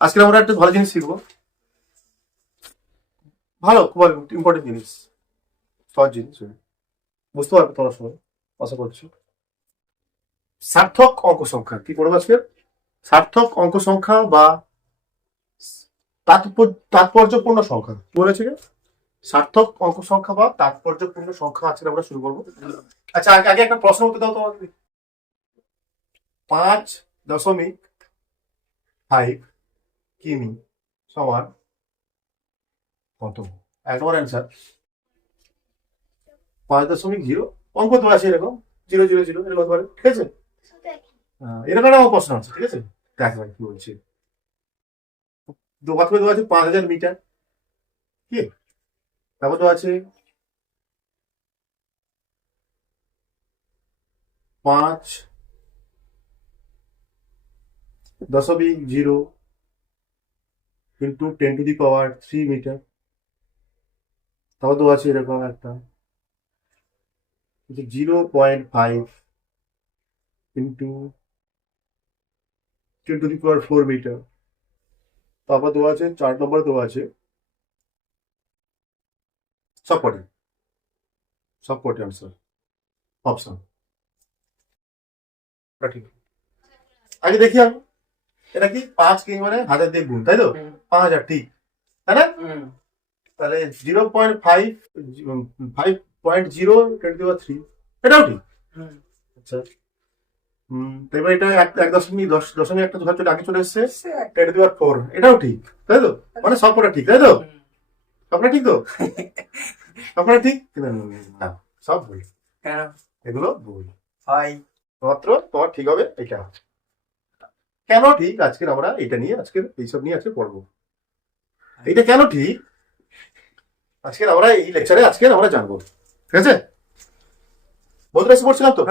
আজকে আমরা একটা ভালো জিনিস শিখবো। ভালো, খুব ইম্পর্টেন্ট জিনিস, সহজ জিনিস, বুঝতে পারবে তোমার সময়, আশা করছি। সার্থক অঙ্ক সংখ্যা কি পড়বো আজকে? সার্থক অঙ্ক সংখ্যা বা তাৎপর্যপূর্ণ সংখ্যা কি বলেছে? সার্থক অঙ্ক সংখ্যা বা তাৎপর্যপূর্ণ সংখ্যা আজকে আমরা শুরু করবো। আচ্ছা, আগে আগে একটা প্রশ্ন উত্তর দাও তোমাকে। 5.5 কিমি সমান কত? এক নম্বর অ্যান্সার 5.0। অঙ্ক তো আছে এরকম 0.00 এরকম করে, ঠিক আছে? এরকম একটা প্রশ্ন আছে, ঠিক আছে? দেখ ভাই কি বলছে। প্রথমে দেওয়া আছে 5,000 মিটার, কি? তারপর তো আছে 5.0 ইন্টু 10⁻³ মিটার। তারপর তো আছে এরকম একটা 0.5 ইন্টু 10⁻⁴ মিটার। তারপর দেওয়া আছে 4 নম্বর দেওয়া আছে সবকটি সবকটি আনসার অপশন। ঠিক, আগে দেখি আমি, এটা কি 5 কিমি মানে 1000 দিয়ে গুণ, তাই তো? 5,000, ঠিক তাই না? তাহলে 0.5 5.0 10⁻³ এটাও ঠিক। আচ্ছা, এবার এটা এক দশমিক একটা ধর চলে আগে চলে এসছে 10⁻⁴, এটাও ঠিক, তাই তো? মানে সবকটা ঠিক, তাই তো? সবটা ঠিক তো? সবটা ঠিক না, সব ভুল। এগুলো ভুল হয় মাত্র, তোমার ঠিক হবে এটা। কেন ঠিক আজকের আমরা এটা নিয়ে এইসব নিয়ে আজকে পড়বো। এটা কেন ঠিক আজকের আমরা এই লেকচারে আমরা জানবো, ঠিক আছে? ভৌত রাশি পড়ছিলাম তো,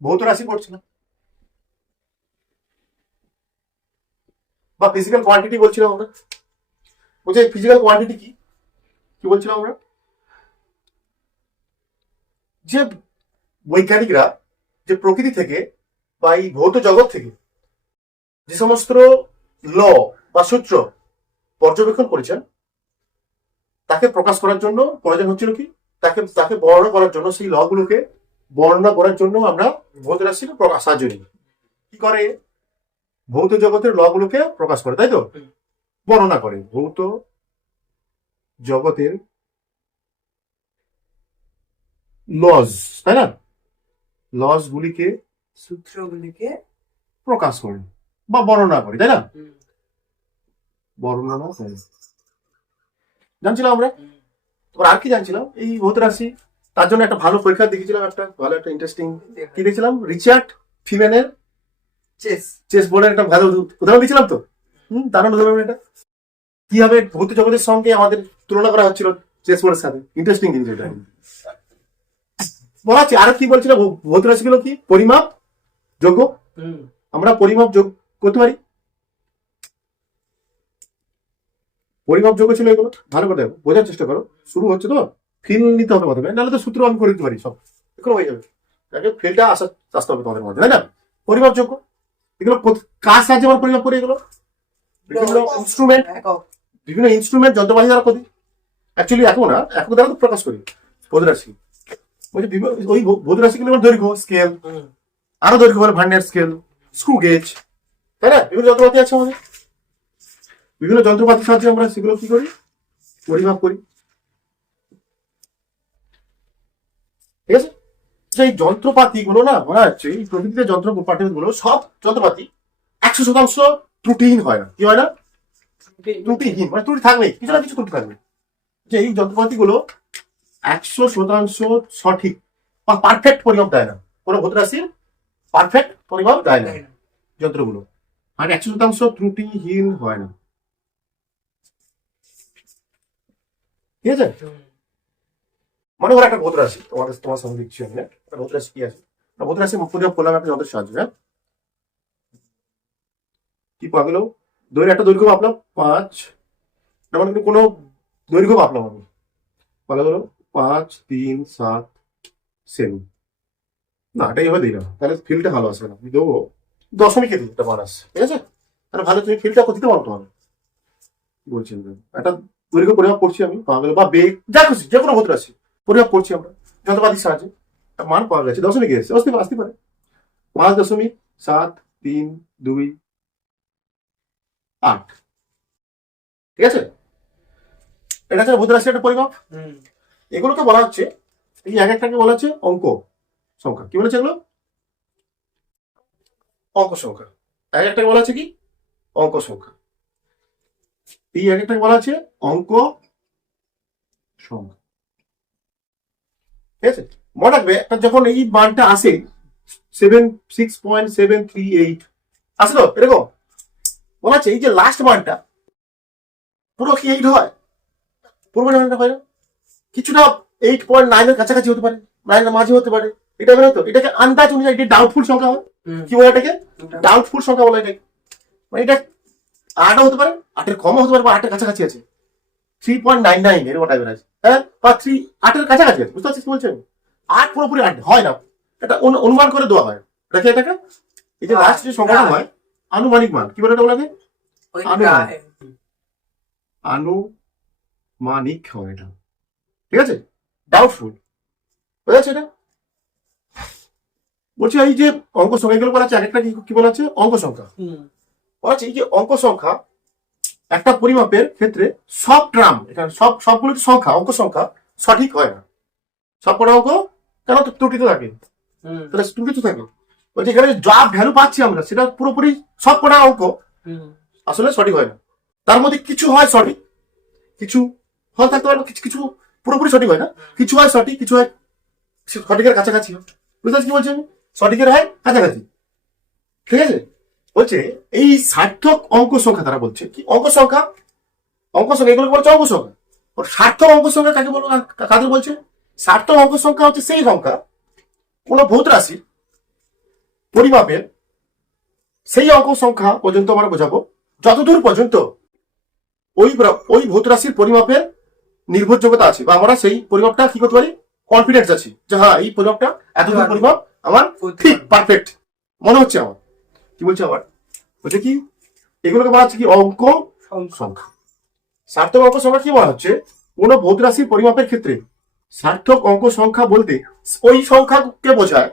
ভৌত রাশি পড়ছিলাম বা ফিজিক্যাল কোয়ান্টিটি বলছিলাম আমরা। বলছি ফিজিক্যাল কোয়ান্টিটি কি কি বলছিলাম আমরা? যে বৈজ্ঞানিকরা যে প্রকৃতি থেকে বা এই ভৌত জগৎ থেকে যে সমস্ত ল বা সূত্র পর্যবেক্ষণ করেছেন, তাকে প্রকাশ করার জন্য প্রয়োজন হচ্ছিল কি, তাকে তাকে বর্ণনা করার জন্য, সেই ল গুলোকে বর্ণনা করার জন্য আমরা ভৌত রাশির সাহায্য নিই। কি করে? ভৌত জগতের ল গুলোকে প্রকাশ করে, তাই তো? বর্ণনা করে ভৌত জগতের লজ, তাই না? লজ গুলিকে, সূত্রগুলিকে প্রকাশ করে বা বর্ণনা করে, তাই না? বর্ণনা করে জানছিলাম আমরা। তোর আর কি জানছিলাম এই ভৌত রাশি? তার জন্য একটা ভালো পরীক্ষা দেখেছিলাম, একটা ভালো একটা ইন্টারেস্টিং কি দেখছিলাম, রিচার্ড ফিমেনের চেস বোর্ডের একটা ভালো উদাহরণ দিয়েছিলাম তো। দারুণ উদাহরণ এটা। কিভাবে ভৌত জগতের সঙ্গে আমাদের তুলনা করা হচ্ছিল চেস বোর্ডের সাথে। ইন্টারেস্টিং জিনিস এটা। বলা আছে আর কি বলছিল, ভৌত রাশিগুলো কি পরিমাপ যোগ্য, আমরা পরিমাপ যোগ করতে পারি। পরিমাপ যোগ্য ছিল এগুলো, ভালো করে দেখো, বোঝার চেষ্টা করো। শুরু হচ্ছে তো, ফিল নিতে হবে প্রথমে, নাহলে তো সূত্র আমি করে দিতে পারি সব, এগুলো হয়ে যাবে। ফিলটা আসতে হবে তোমাদের মধ্যে, তাই না? পরিমাপ যোগ্য এগুলো কার সাহায্যে আমরা পরিমাপ করি? এগুলো বিভিন্ন ইনস্ট্রুমেন্ট যন্ত্রপাতি দ্বারা করি। অ্যাকচুয়ালি এখন না, একক দ্বারা তো প্রকাশ করি ভৌত রাশি। ওই ভৌত রাশিগুলো দৈর্ঘ্য স্কেল, আরো দৈর্ঘ্য বলে ভার্নিয়ার স্কেল, স্ক্রু গেজ, তাই না? বিভিন্ন যন্ত্রপাতি আছে আমাদের, বিভিন্ন যন্ত্রপাতির সাহায্যে আমরা সেগুলো কি করি, পরিমাপ করি, ঠিক আছে? এই যন্ত্রপাতি গুলো না, মনে হচ্ছে এই প্রকৃতিতে যন্ত্রপাতি গুলো, সব যন্ত্রপাতি 100% ত্রুটিহীন হয় না। কি হয় না? ত্রুটিহীন মানে ত্রুটি থাকবেই, কিছু না কিছু ত্রুটি থাকবে। যে এই যন্ত্রপাতি গুলো 100% সঠিক বা পারফেক্ট পরিমাপ দেয় না। কোনো ভৌত রাশির পারফেক্ট পরিমাপ দেয় না যন্ত্রগুলো, আর 100% ত্রুটিহীন হয় না, ঠিক আছে? মানে ওরা একটা ভৌত রাশি, তোমার সঙ্গে দিচ্ছি আমি, একটা ভৌত রাশি কি আছে, ভৌত রাশি পরিমাপ করলাম একটা যন্ত্রের সাহায্যে। হ্যাঁ, কি পাওয়া গেল? একটা দৈর্ঘ্য মাপলাম 5, মানে কোনো দৈর্ঘ্য মাপলাম আমি, বলা গেল 5, 3, 7 সেমি। না, এটা এইভাবে দিই না, তাহলে ফিলটা ভালো আসবে না। আমি দেবো দশমিকে দিই একটা মান আসছে, ঠিক আছে? তাহলে ভালো তুমি ফিলটা করতে পারো তোমার বলছেন একটা দৈর্ঘ্য পরিমাপ করছি আমি, পাওয়া গেল, বা বেগ যা খুশি যে কোনো হতে আসি পরিমাপ করছি আমরা যন্ত্রপাতির সাহায্যে, একটা মান পাওয়া গেছে, দশমিকে এসেছে, আসতে পারে 5.732.8, ঠিক আছে? এটা হচ্ছে ভূত রাশির একটা পরিমাপ। এগুলোকে বলা হচ্ছে, এই এক একটাকে বলা হচ্ছে অঙ্ক সংখ্যা। কি বলেছে এগুলো? অঙ্ক সংখ্যা। এক একটাকে বলা হচ্ছে কি? অঙ্ক সংখ্যা। এই এক একটাকে বলা হচ্ছে অঙ্ক সংখ্যা, ঠিক আছে? মনে রাখবে একটা যখন এই মানটা আসে 6.738 আসে তো এরকম, বলা হচ্ছে এই যে লাস্ট মানটা পুরো কি 8 হয়? পুরো হয় না, কিছুটা 8.9 এর কাছাকাছি হতে পারে, 9 এর মাঝে হতে পারে, এটা বলে তো এটাকে আন্দাজ অনুযায়ী এটা ডাউটফুল সংখ্যা হয়। কি বলে এটাকে? ডাউটফুল সংখ্যা বলে এটাকে। মানে এটা 8ও হতে পারে, 8 এর কমও হতে পারে, বা 8 এর কাছাকাছি আছে, 3.99 এরকম টাইপের আছে, হ্যাঁ, বা 8 এর কাছাকাছি আছে, বুঝতে পারছিস কি বলছেন? 8 পুরোপুরি 8 হয় না, এটা অনুমান করে দেওয়া হয়। এটাকে এই যে লাস্ট যে সংখ্যাটা হয় আনুমানিক মান, কি বলে এটা বলে? আনুমানিক হয় এটা, ঠিক আছে? ডাউটফুল, বুঝা যাচ্ছে এটা? বলছি এই যে অঙ্ক সংখ্যা এগুলো বলা আছে, এক একটা কি বলা আছে? অঙ্ক সংখ্যা বলা আছে। এই যে অঙ্ক সংখ্যা একটা পরিমাপের ক্ষেত্রে সব টার্ম, এখানে সবগুলো সংখ্যা, অঙ্ক সংখ্যা সঠিক হয় না। সব কটা অঙ্ক কেন ত্রুটি তো থাকে, তাহলে ত্রুটি তো থাকে। বলছি এখানে যা ভ্যালু পাচ্ছি আমরা সেটা পুরোপুরি সব কটা অঙ্ক আসলে সঠিক হয় না। তার মধ্যে কিছু হয় সঠিক, কিছু ফল থাকতে পারে, কিছু কিছু পুরোপুরি সঠিক হয় না, কিছু হয় সঠিক, কিছু হয় সঠিকের কাছাকাছি হয়। বুঝতে পারছি কি বলছি আমি? সঠিকের হয় কাছাকাছি, ঠিক আছে? বলছে এই সার্থক অঙ্ক সংখ্যা, তারা বলছে কি অঙ্ক সংখ্যা, অঙ্ক সংখ্যা এগুলো বলছে অঙ্ক সংখ্যা। ওর সার্থক অঙ্ক সংখ্যা কাকে বলবো, কাদের বলছে? সার্থক অঙ্ক সংখ্যা হচ্ছে সেই সংখ্যা কোন ভৌত রাশি পরিমাপের সেই অঙ্ক সংখ্যা পর্যন্ত আমরা বোঝাবো যতদূর পর্যন্ত ওই ভৌত রাশির পরিমাপের নির্ভরযোগ্যতা আছে, বা আমরা সেই পরিমাপটা কি করতে পারি, কনফিডেন্স আছি যে হ্যাঁ এই পরিমাপটা এতদূর পরিমাপ আমার ঠিক পারফেক্ট মনে হচ্ছে আমার। কি বলছে আবার? বলছে কি এগুলোকে বলা হচ্ছে কি অঙ্ক সংখ্যা। সার্থক অঙ্ক সংখ্যা কি বলা হচ্ছে? কোন ভৌত রাশির পরিমাপের ক্ষেত্রে সার্থক অঙ্ক সংখ্যা বলতে ওই সংখ্যাকে বোঝায়,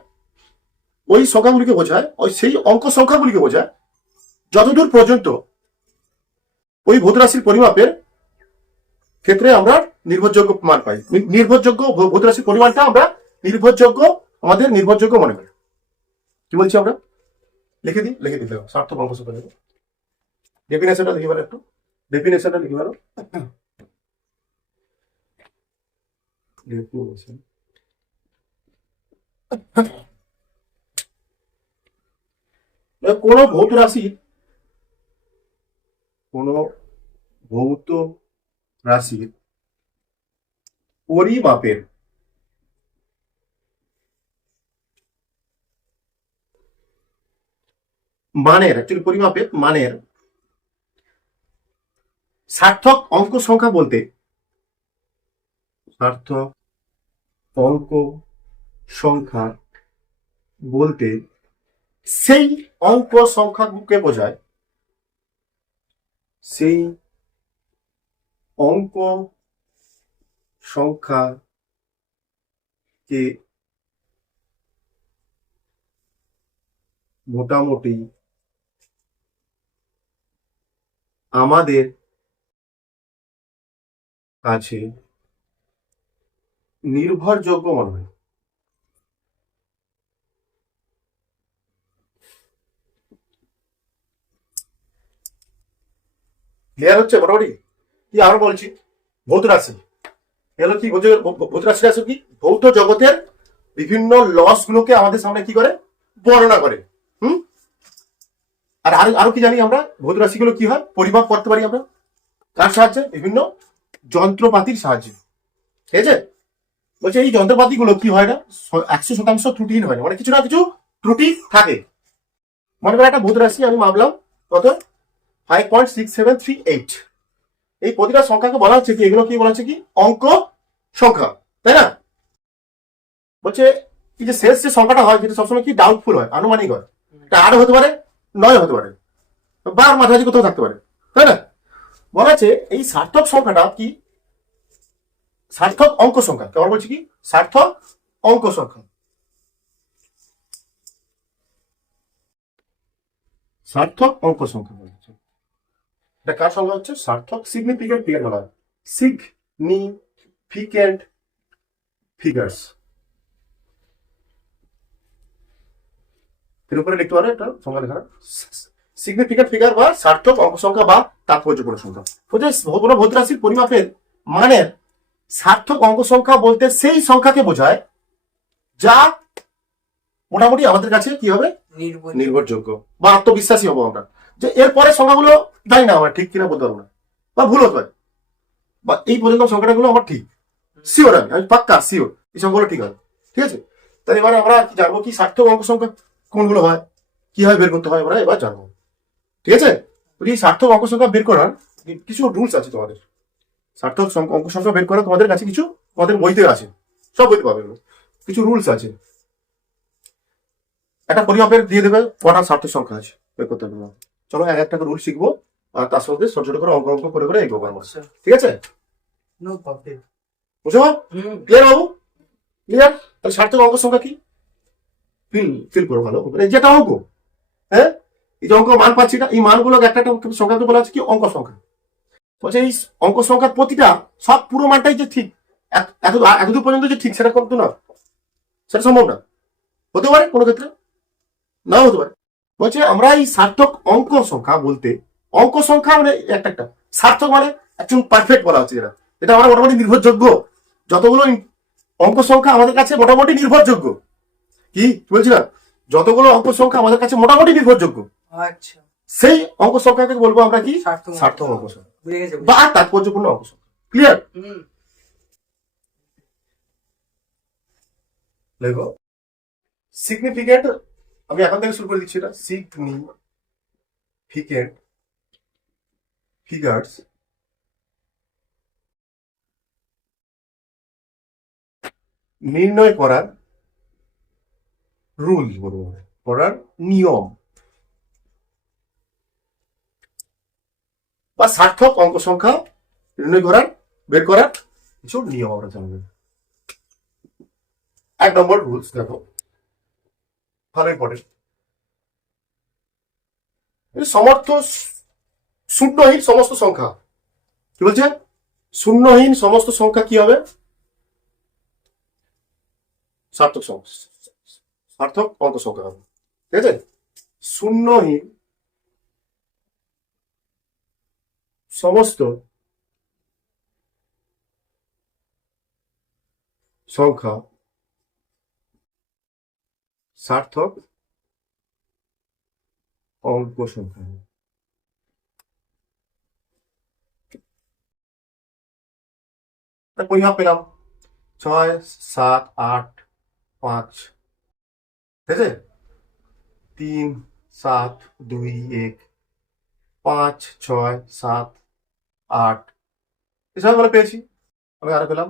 ওই সংখ্যাগুলিকে বোঝায়, ওই সেই অঙ্ক সংখ্যাগুলিকে বোঝায় যতদূর পর্যন্ত ওই ভৌত রাশির পরিমাপের ক্ষেত্রে আমরা নির্ভরযোগ্য মান পাই। নির্ভরযোগ্য ভৌত রাশির পরিমাণটা আমরা নির্ভরযোগ্য, আমাদের নির্ভরযোগ্য মনে করি। কি বলছি আমরা? লিখে দিই সার্থক অঙ্ক সংখ্যা নেব। ডেফিনেশনটা লিখে পারো, একটু ডেফিনেশনটা লিখে পারো। ডেফিনেশন কোন ভৌত রাশির, কোন ভৌত রাশির পরিমাপের মানের, অ্যাকচুয়ালি পরিমাপের মানের সার্থক অঙ্ক সংখ্যা বলতে, সার্থক অঙ্ক সংখ্যা বলতে সেই অঙ্ক সংখ্যাকে বোঝায়, সেই অঙ্ক সংখ্যাকে মোটামুটি আমাদের কাছে নির্ভরযোগ্য মনে হয়। ক্লিয়ার হচ্ছে মোটামুটি? কি আরো বলছি, ভৌত রাশি এগুলো কি ভৌত রাশি আছে কি ভৌত জগতের বিভিন্ন লস গুলোকে আমাদের সামনে কি করে বর্ণনা করে। আর আরো কি জানি আমরা, ভৌত রাশিগুলো কি হয় পরিমাপ করতে পারি আমরা কার সাহায্যে? বিভিন্ন যন্ত্রপাতির সাহায্যে, ঠিক আছে? বলছে এই যন্ত্রপাতিগুলো কি হয় না 100% ত্রুটিহীন হয় না, মানে কিছু না কিছু ত্রুটি থাকে। মনে করেন একটা ভৌত রাশি আমি মাপলাম কত 5.6738, এই প্রতিটা সংখ্যাকে বলা হচ্ছে কি, এগুলো কি বলা হচ্ছে কি অঙ্ক সংখ্যা, তাই না? বলছে এই যে শেষ যে সংখ্যাটা হয় যেটা সবসময় কি ডাউটফুল হয়, আনুমানিক হয়, এটা 8 হতে পারে, 9 হতে পারে, বা মাঝামাঝি কোথাও থাকতে পারে, তাই না? বলা আছে এই সার্থক সংখ্যাটা কি? সার্থক অঙ্ক সংখ্যা। কেমন বলছি কি? সার্থক অঙ্ক সংখ্যা। সার্থক অঙ্ক সংখ্যা বলছে। এটা কার সংখ্যা হচ্ছে? সার্থক সিগনিফিকেন্ট ফিগার বলা হয়। Significant figures. এর উপরে লিখতে পারে এটা সংখ্যা লেখা সিগনিফিকেন্ট ফিগার বা সার্থক অঙ্ক সংখ্যা বা তাৎপর্যপূর্ণ সংখ্যা। কোনো ভৌতরাশির পরিমাপের মানের সার্থক অঙ্ক সংখ্যা বলতে সেই সংখ্যাকে বোঝায় যা মোটামুটি আমাদের কাছে কি হবে? নির্ভরযোগ্য বা আত্মবিশ্বাসী হবো আমরা, যে এরপরে সংখ্যাগুলো জানি না আমরা ঠিক কিনা বলতে পারবো না, বা ভুল হতে পারে, বা এই পর্যন্ত সংখ্যাগুলো আমার ঠিক, শিওর আমি পাক্কা শিওর এই সংখ্যাগুলো ঠিক হবে। ঠিক আছে, তাহলে এবারে আমরা জানবো কি সার্থক অঙ্ক সংখ্যা কোনগুলো হয়, কিভাবে বের করতে হয় আমরা এবার জানবো। ঠিক আছে, এই সার্থক অঙ্ক সংখ্যা বের করার কিছু রুলস আছে তোমাদের। সার্থক অঙ্ক সংখ্যা বের করা তোমাদের কাছে কিছু, তোমাদের বইতে আছে, সব বইতে পাবে, কিছু রুলস আছে। একটা পরিমাপের দিয়ে দেবে কটা সার্থক সংখ্যা আছে বের করতে হবে। চলো এক একটা রুল শিখবো, আর তার সঙ্গে ছোট ছোট করে অঙ্ক অঙ্ক করে করে এগোবো আমরা। ঠিক আছে, বুঝো ক্লিয়ার বাবু? ক্লিয়ার? তাহলে সার্থক অঙ্ক সংখ্যা কি? ফিল করো ভালো, যেটা অঙ্ক, হ্যাঁ এই যে অঙ্ক মান পাচ্ছি না, এই মানগুলো একটা একটা সংখ্যাকে বলা হচ্ছে কি? অঙ্ক সংখ্যা। বলছে এই অঙ্ক সংখ্যার প্রতিটা সব পুরো মানটাই যে ঠিক এতদূর পর্যন্ত যে ঠিক সেটা কিন্তু না, সেটা সম্ভব না। হতে পারে কোনো ক্ষেত্রে, নাও হতে পারে। বলছে আমরা এই সার্থক অঙ্ক সংখ্যা বলতে, অঙ্ক সংখ্যা মানে একটা একটা, সার্থক মানে একদম পারফেক্ট বলা হচ্ছে, যেটা এটা আমরা মোটামুটি নির্ভরযোগ্য, যতগুলো অঙ্ক সংখ্যা আমাদের কাছে মোটামুটি নির্ভরযোগ্য। কি বলছি না? যতগুলো অঙ্ক সংখ্যা আমাদের কাছে মোটামুটি নির্ভরযোগ্য, আচ্ছা, সেই অঙ্ক সংখ্যাকে বলবো আমরা কি? সার্থক অঙ্ক সংখ্যা বা তাৎপর্যপূর্ণ অঙ্ক সংখ্যা। ক্লিয়ার? দেখো সিগনিফিকেন্ট, আমি এখন থেকে শুরু করে দিচ্ছি এটা। সিগনিফিকেন্ট ফিগার্স নির্ণয় করার রুল বলবো, করার নিয়ম, বা সার্থক অঙ্ক সংখ্যা নির্ণয় করার, বের করার কিছু নিয়ম আমরা জানবো। 1 নম্বর রুলস দেখো, ভালো ইম্পর্টেন্ট। সমর্থ শূন্যহীন সমস্ত সংখ্যা, কি বলছে? শূন্যহীন সমস্ত সংখ্যা কি হবে? সার্থক সংখ্যা, সার্থক অঙ্ক সংখ্যা হবে। ঠিক আছে, শূন্যহীন সমস্ত সংখ্যা সার্থক অঙ্ক সংখ্যা। পরিমাপ পেলাম 6, 7, 8, 5, ঠিক আছে, 3, 7, 2, 1, 5, 6, 7, 8 এসব বলে পেয়েছি। আমি আরো পেলাম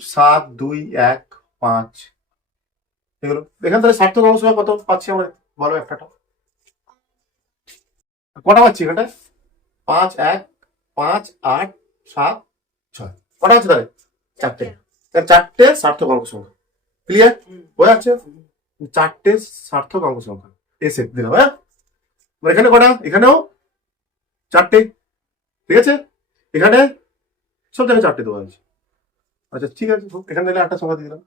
7, 2, 1, 5 এগুলো। এখানে তাহলে সার্থক অঙ্ক সংখ্যা কত পাচ্ছি আমরা? বলো একটা কটা পাচ্ছি এখানটা? 5, 1, 5, 8, 7, 6 কটা আছে তাহলে? 4টে। চারটে সার্থক অঙ্ক সংখ্যা। ক্লিয়ার? বোঝা যাচ্ছে? 4টে সার্থক অঙ্ক সংখ্যা এসে দিলাম। হ্যাঁ, এখানে কটা? এখানেও 4টে। ঠিক আছে, এখানে সব জায়গায় 4টে দেওয়া হয়েছে। আচ্ছা ঠিক আছে, এখানে তাহলে 8টা সংখ্যা দিয়ে দিলাম।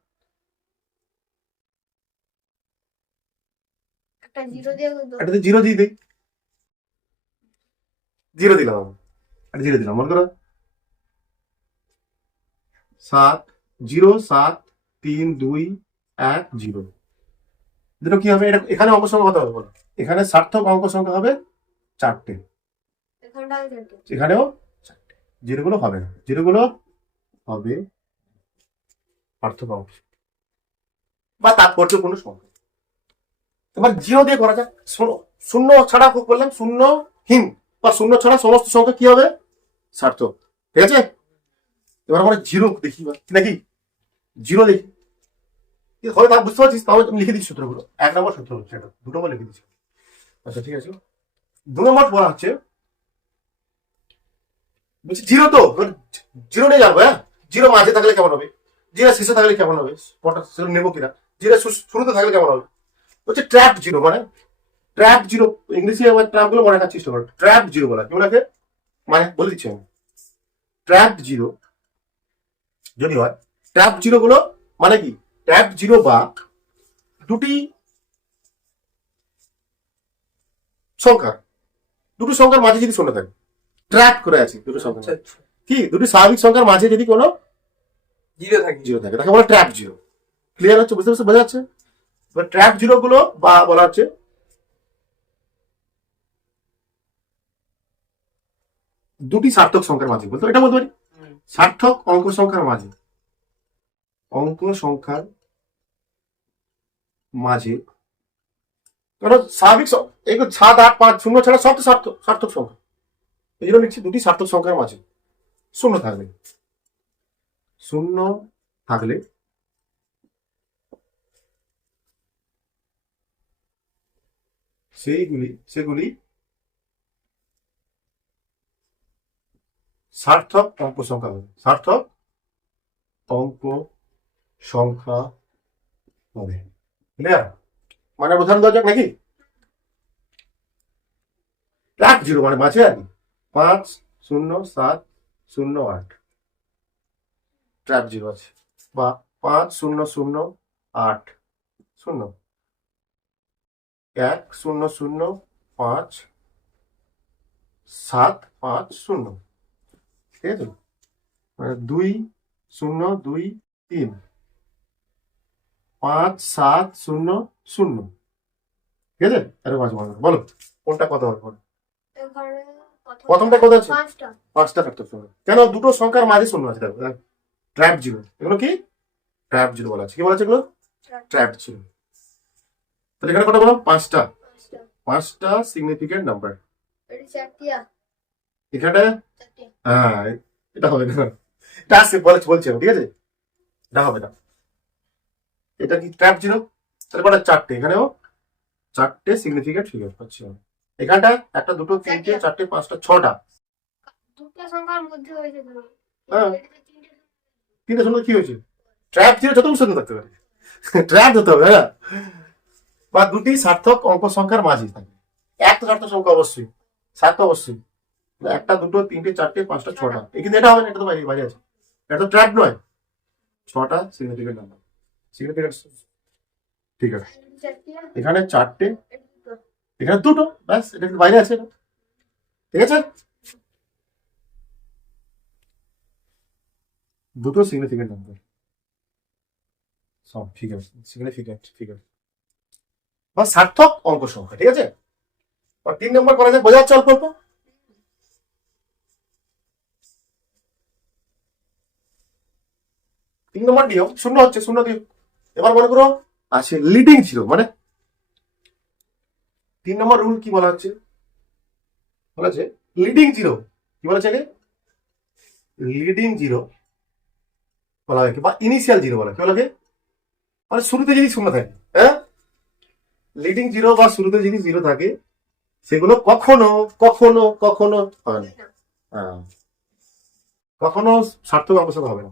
এটাতে জিরো দিয়ে দিই, জিরো দিলাম, একটা জিরো দিলাম। মনে করো 7, 0, 7, 3, 2, 1, 0 দুটো কি হবে? এটা এখানে অঙ্ক সংখ্যা কত হবে বলো? এখানে সার্থক অঙ্ক সংখ্যা হবে 4টে, এখানেও 4টে। জিরোগুলো হবে না, জিরোগুলো হবে সার্থক অঙ্ক বা তাৎপর্যপূর্ণ সংখ্যা। এবার জিরো দিয়ে করা যাক। শূন্য ছাড়া খুব বললাম, শূন্যহীন বা শূন্য ছাড়া সমস্ত সংখ্যা কি হবে? সার্থক। ঠিক আছে, এবার আমরা জিরো দেখি নাকি, জিরো দেখি হবে, তা বুঝতে পারছিস? তাহলে আমি লিখে দিচ্ছি সূত্রগুলো। 1 নম্বর সূত্র হচ্ছে এটা, 2 নম্বর লিখে দিচ্ছি। আচ্ছা ঠিক আছে। 2 নম্বর বলা হচ্ছে বলছি জিরো, তো জিরো নিয়ে যাবো, হ্যাঁ? জিরো মাঝে থাকলে কেমন হবে, জিরো শেষে থাকলে কেমন হবে, কটা সেটা নেবো কিনা, জিরো শুরুতে থাকলে কেমন হবে? হচ্ছে ট্র্যাপ জিরো, মানে ট্র্যাপ জিরো। ইংলিশে আমার ট্র্যাপ গুলো মনে রাখার চেষ্টা করো। ট্র্যাপ জিরো বলা কি ওনাকে, মানে বলে দিচ্ছি আমি। ট্র্যাপ জিরো যদি হয়, ট্র্যাপ জিরো গুলো মানে কি, ট্র্যাপ জিরো বা দুটি সংখ্যা, দুটো সংখ্যার মাঝে যদি শূন্য থাকে, ট্র্যাপ করে আছে দুটো সংখ্যা, আচ্ছা আচ্ছা কি দুটি স্বাভাবিক সংখ্যার মাঝে যদি কোনো জিরো থাকে। জিরো থাকে, তাকে বলা ট্র্যাপ জিরো। ক্লিয়ার হচ্ছে, বুঝতে বুঝতে বোঝা যাচ্ছে? ট্র্যাপ জিরো গুলো বা বলা হচ্ছে দুটি সার্থক সংখ্যার মাঝে, বলতো এটা বলতে পারি হুম। সার্থক অঙ্ক সংখ্যার মাঝে, অঙ্ক সংখ্যার মাঝে, কারণ স্বাভাবিক এগুলো 7, 8, 5, 0 ছাড়া সব তো সার্থক সার্থক সংখ্যা। এই জন্য লিখছি দুটি সার্থক সংখ্যার মাঝে শূন্য থাকলে, শূন্য থাকলে সেগুলি সার্থক অঙ্ক সংখ্যা হবে, সার্থক অঙ্ক সংখ্যা হবে। ক্লিয়ার? মানে উদাহরণ দেওয়া যাক নাকি? ট্র্যাপ জিরো মানে মাঝে আর কি, 5, 0, 7, 0, 8 ট্র্যাপ জিরো আছে, বা 5, 0, 0, 8, 1, 0, 0, 5, 7, 5, 0, ঠিক আছে? মানে 2, 0, 2, 3, 5, 7, 0, 0, ঠিক আছে? আরে মাঝে মাঝে বলো কোনটা কত হবে, বলো। এখানে প্রথমটা কত আছে? পাঁচটা। 5টা ফ্যাক্টর শূন্য, কেন দুটো সংখ্যার মাঝে শূন্য আছে, দেখো ট্র্যাপ জিরো, এগুলো কি ট্র্যাপ জিরো বলা আছে, কি বলা আছে এগুলো? Trap zero. তাহলে এখানে কত বলো? 5টা, পাঁচটা। 5টা সিগনিফিকেন্ট নাম্বার। এটা চারটিয়া। এখানে চারটে। হ্যাঁ, এটা হবে না, এটা আসছে বলছি আমি, ঠিক আছে? এটা হবে না, এটা কি ট্র্যাপ জিরো। তাহলে কটা? 4টে, এখানেও 4টে সিগনিফিকেন্ট ফিগার পাচ্ছি আমি। এখানটা 1, 2, 3, 4, 5, 6টা। দুটো সংখ্যার মধ্যে হয়েছে ধরো। হ্যাঁ। এটাতে তিনটে সংখ্যা। 3টে সংখ্যা কি হয়েছে? ট্র্যাপ জিরো যত সুন্দর থাকতে পারে, ট্র্যাপ হতে হবে, হ্যাঁ? বা দুটি সার্থক অঙ্ক সংখ্যার মাঝে থাকে, একটা সার্থক সংখ্যা অবশ্যই, 7 তো অবশ্যই, 1, 2, 3, 4, 5, 6টা। কিন্তু এটা হবে না, এটা তো বাইরে বাইরে আছে, এটা তো ট্র্যাপ নয়। 6টা সিগনিফিকেন্ট নাম্বার, সিগনিফিকেন্ট, ঠিক আছে? এটা চারটিয়া। এখানে 4টে, এটা দুটো। এখানে 2টো, ব্যাস, এটা কিন্তু বাইরে আছে এটা, ঠিক আছে? দুটো সিগনিফিকেন্ট নাম্বার, সব ঠিক আছে, সিগনিফিকেন্ট ফিগার বা সার্থক অঙ্ক সংখ্যা, ঠিক আছে? আর 3 নম্বর করা যায়, বোঝা যাচ্ছে অল্প অল্প? 3 নম্বর নিয়ম, শূন্য হচ্ছে, শূন্য দিয়ে এবার মনে করো আছে লিডিং জিরো, মানে 3 নম্বর রুল কি বলা হচ্ছে, বলা আছে লিডিং জিরো, কি বলা আছে আগে? লিডিং জিরো বলা হয়, বা ইনিশিয়াল জিরো বলা হয়, কি বলা হয়? মানে শুরুতে যদি শূন্য থাকে, হ্যাঁ, লিডিং জিরো বা শুরুতে যদি জিরো থাকে, সেগুলো কখনো কখনো কখনো হয় না, হ্যাঁ, কখনো সার্থক অঙ্ক সংখ্যা হবে না।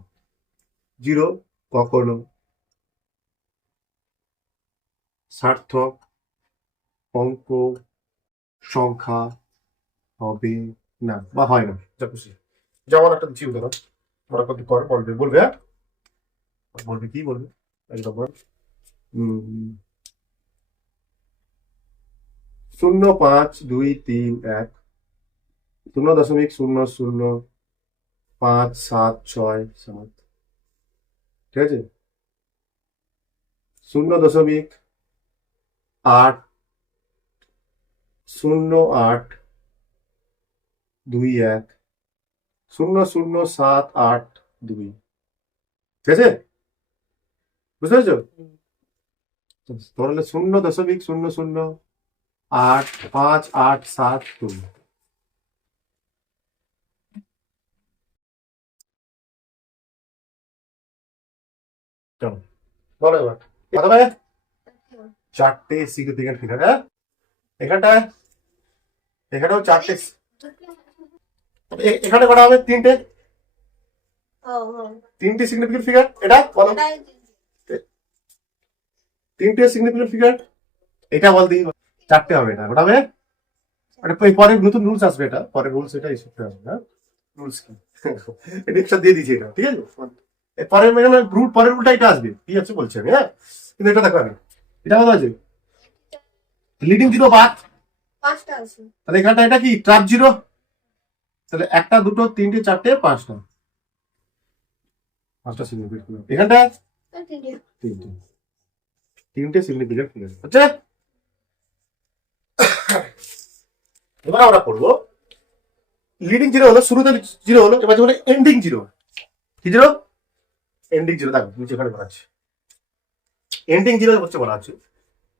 জিরো কখনো সার্থক অঙ্ক সংখ্যা হবে না, বা হয় না, যা খুশি। যেমন একটা দিচ্ছি উদাহরণ, ওরা কত করে বলবে, বলবে, হ্যাঁ, বলবে কি বলবে একদম, 0, 5, 2, 3, 1, 0.0057667, ঠিক আছে? 0.80821, 00782, ঠিক আছে? বুঝতে পেরেছো? তাহলে 0.0085872, চলো বলো এবার, প্রথমে চারটিয়া। 4টে সিগনিফিকেন্ট ফিগার, হ্যাঁ, এখানটায় এখানেও চারটে, এখানে করা হবে তিনটে, তিনটে সিগনিফিকেন্ট ফিগার। এটা বলো, তিনটে সিগনিফিকেন্ট ফিগার। এটা বলতে চারটে হবে, এটা ওটা হবে মানে পরে নতুন রুলস আসবে, এটা পরের রুলস, এটা এইসব আসবে না রুলস কি এটা একটা দিয়ে দিয়েছি এটা, ঠিক আছে। পরের রুল, পরের রুলটা এটা আসবে, কি আছে বলছি আমি, হ্যাঁ। কিন্তু এটা দেখো আমি, এটা কথা আছে লিডিং জিরো বাদ, 5টা আছে। তাহলে এখানটা এটা কি ট্র্যাপ জিরো, তাহলে একটা দুটো তিনটে চারটে পাঁচটা, পাঁচটা সিগনিফিকেন্ট এখানটা, তিনটে তিনটে সিগনিফিকেন্ট ফিগার হচ্ছে। এবার আমরা করবো লিডিং জিরো হলো, শুরুতে জিরো হলো, এবার যখন এন্ডিং জিরো, কি জিরো, এন্ডিং জিরো, দেখো নিচে এখানে বলা আছে এন্ডিং জিরো হচ্ছে, বলা আছে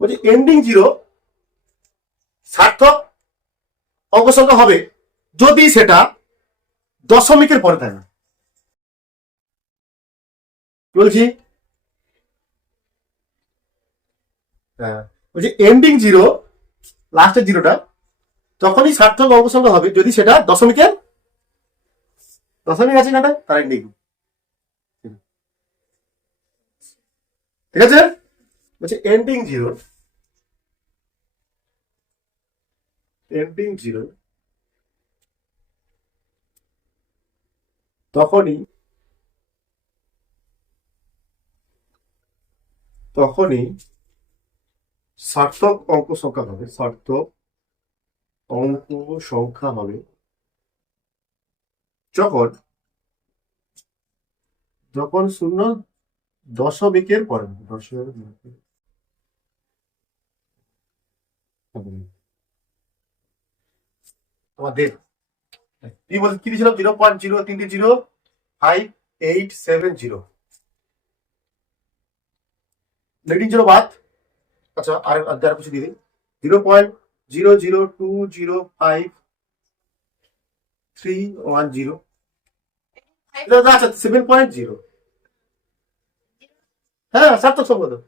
বলছি এন্ডিং জিরো সার্থক অঙ্ক সংখ্যা হবে যদি সেটা দশমিকের পরে থাকে। কি বলছি, হ্যাঁ বলছি এন্ডিং জিরো, লাস্টের জিরোটা তখনই সার্থক অঙ্ক সংখ্যা হবে যদি সেটা দশমিকের, দশমিক আছে না তার এন্ডিং, ঠিক আছে। বলছে এন্ডিং জিরো, এন্ডিং জিরো তখনই সার্থক অঙ্ক সংখ্যা হবে, সার্থক অঙ্ক সংখ্যা হবে যখন যখন শূন্য দশমিকের পরে, তোমাদের কি বল, কি দিয়েছিলাম 0.0 লিডিং জিরো বাদ। আচ্ছা আর কিছু দিয়ে দিই, 0.00205,310, আচ্ছা 7.0, হ্যাঁ সার্থক সংখ্যা,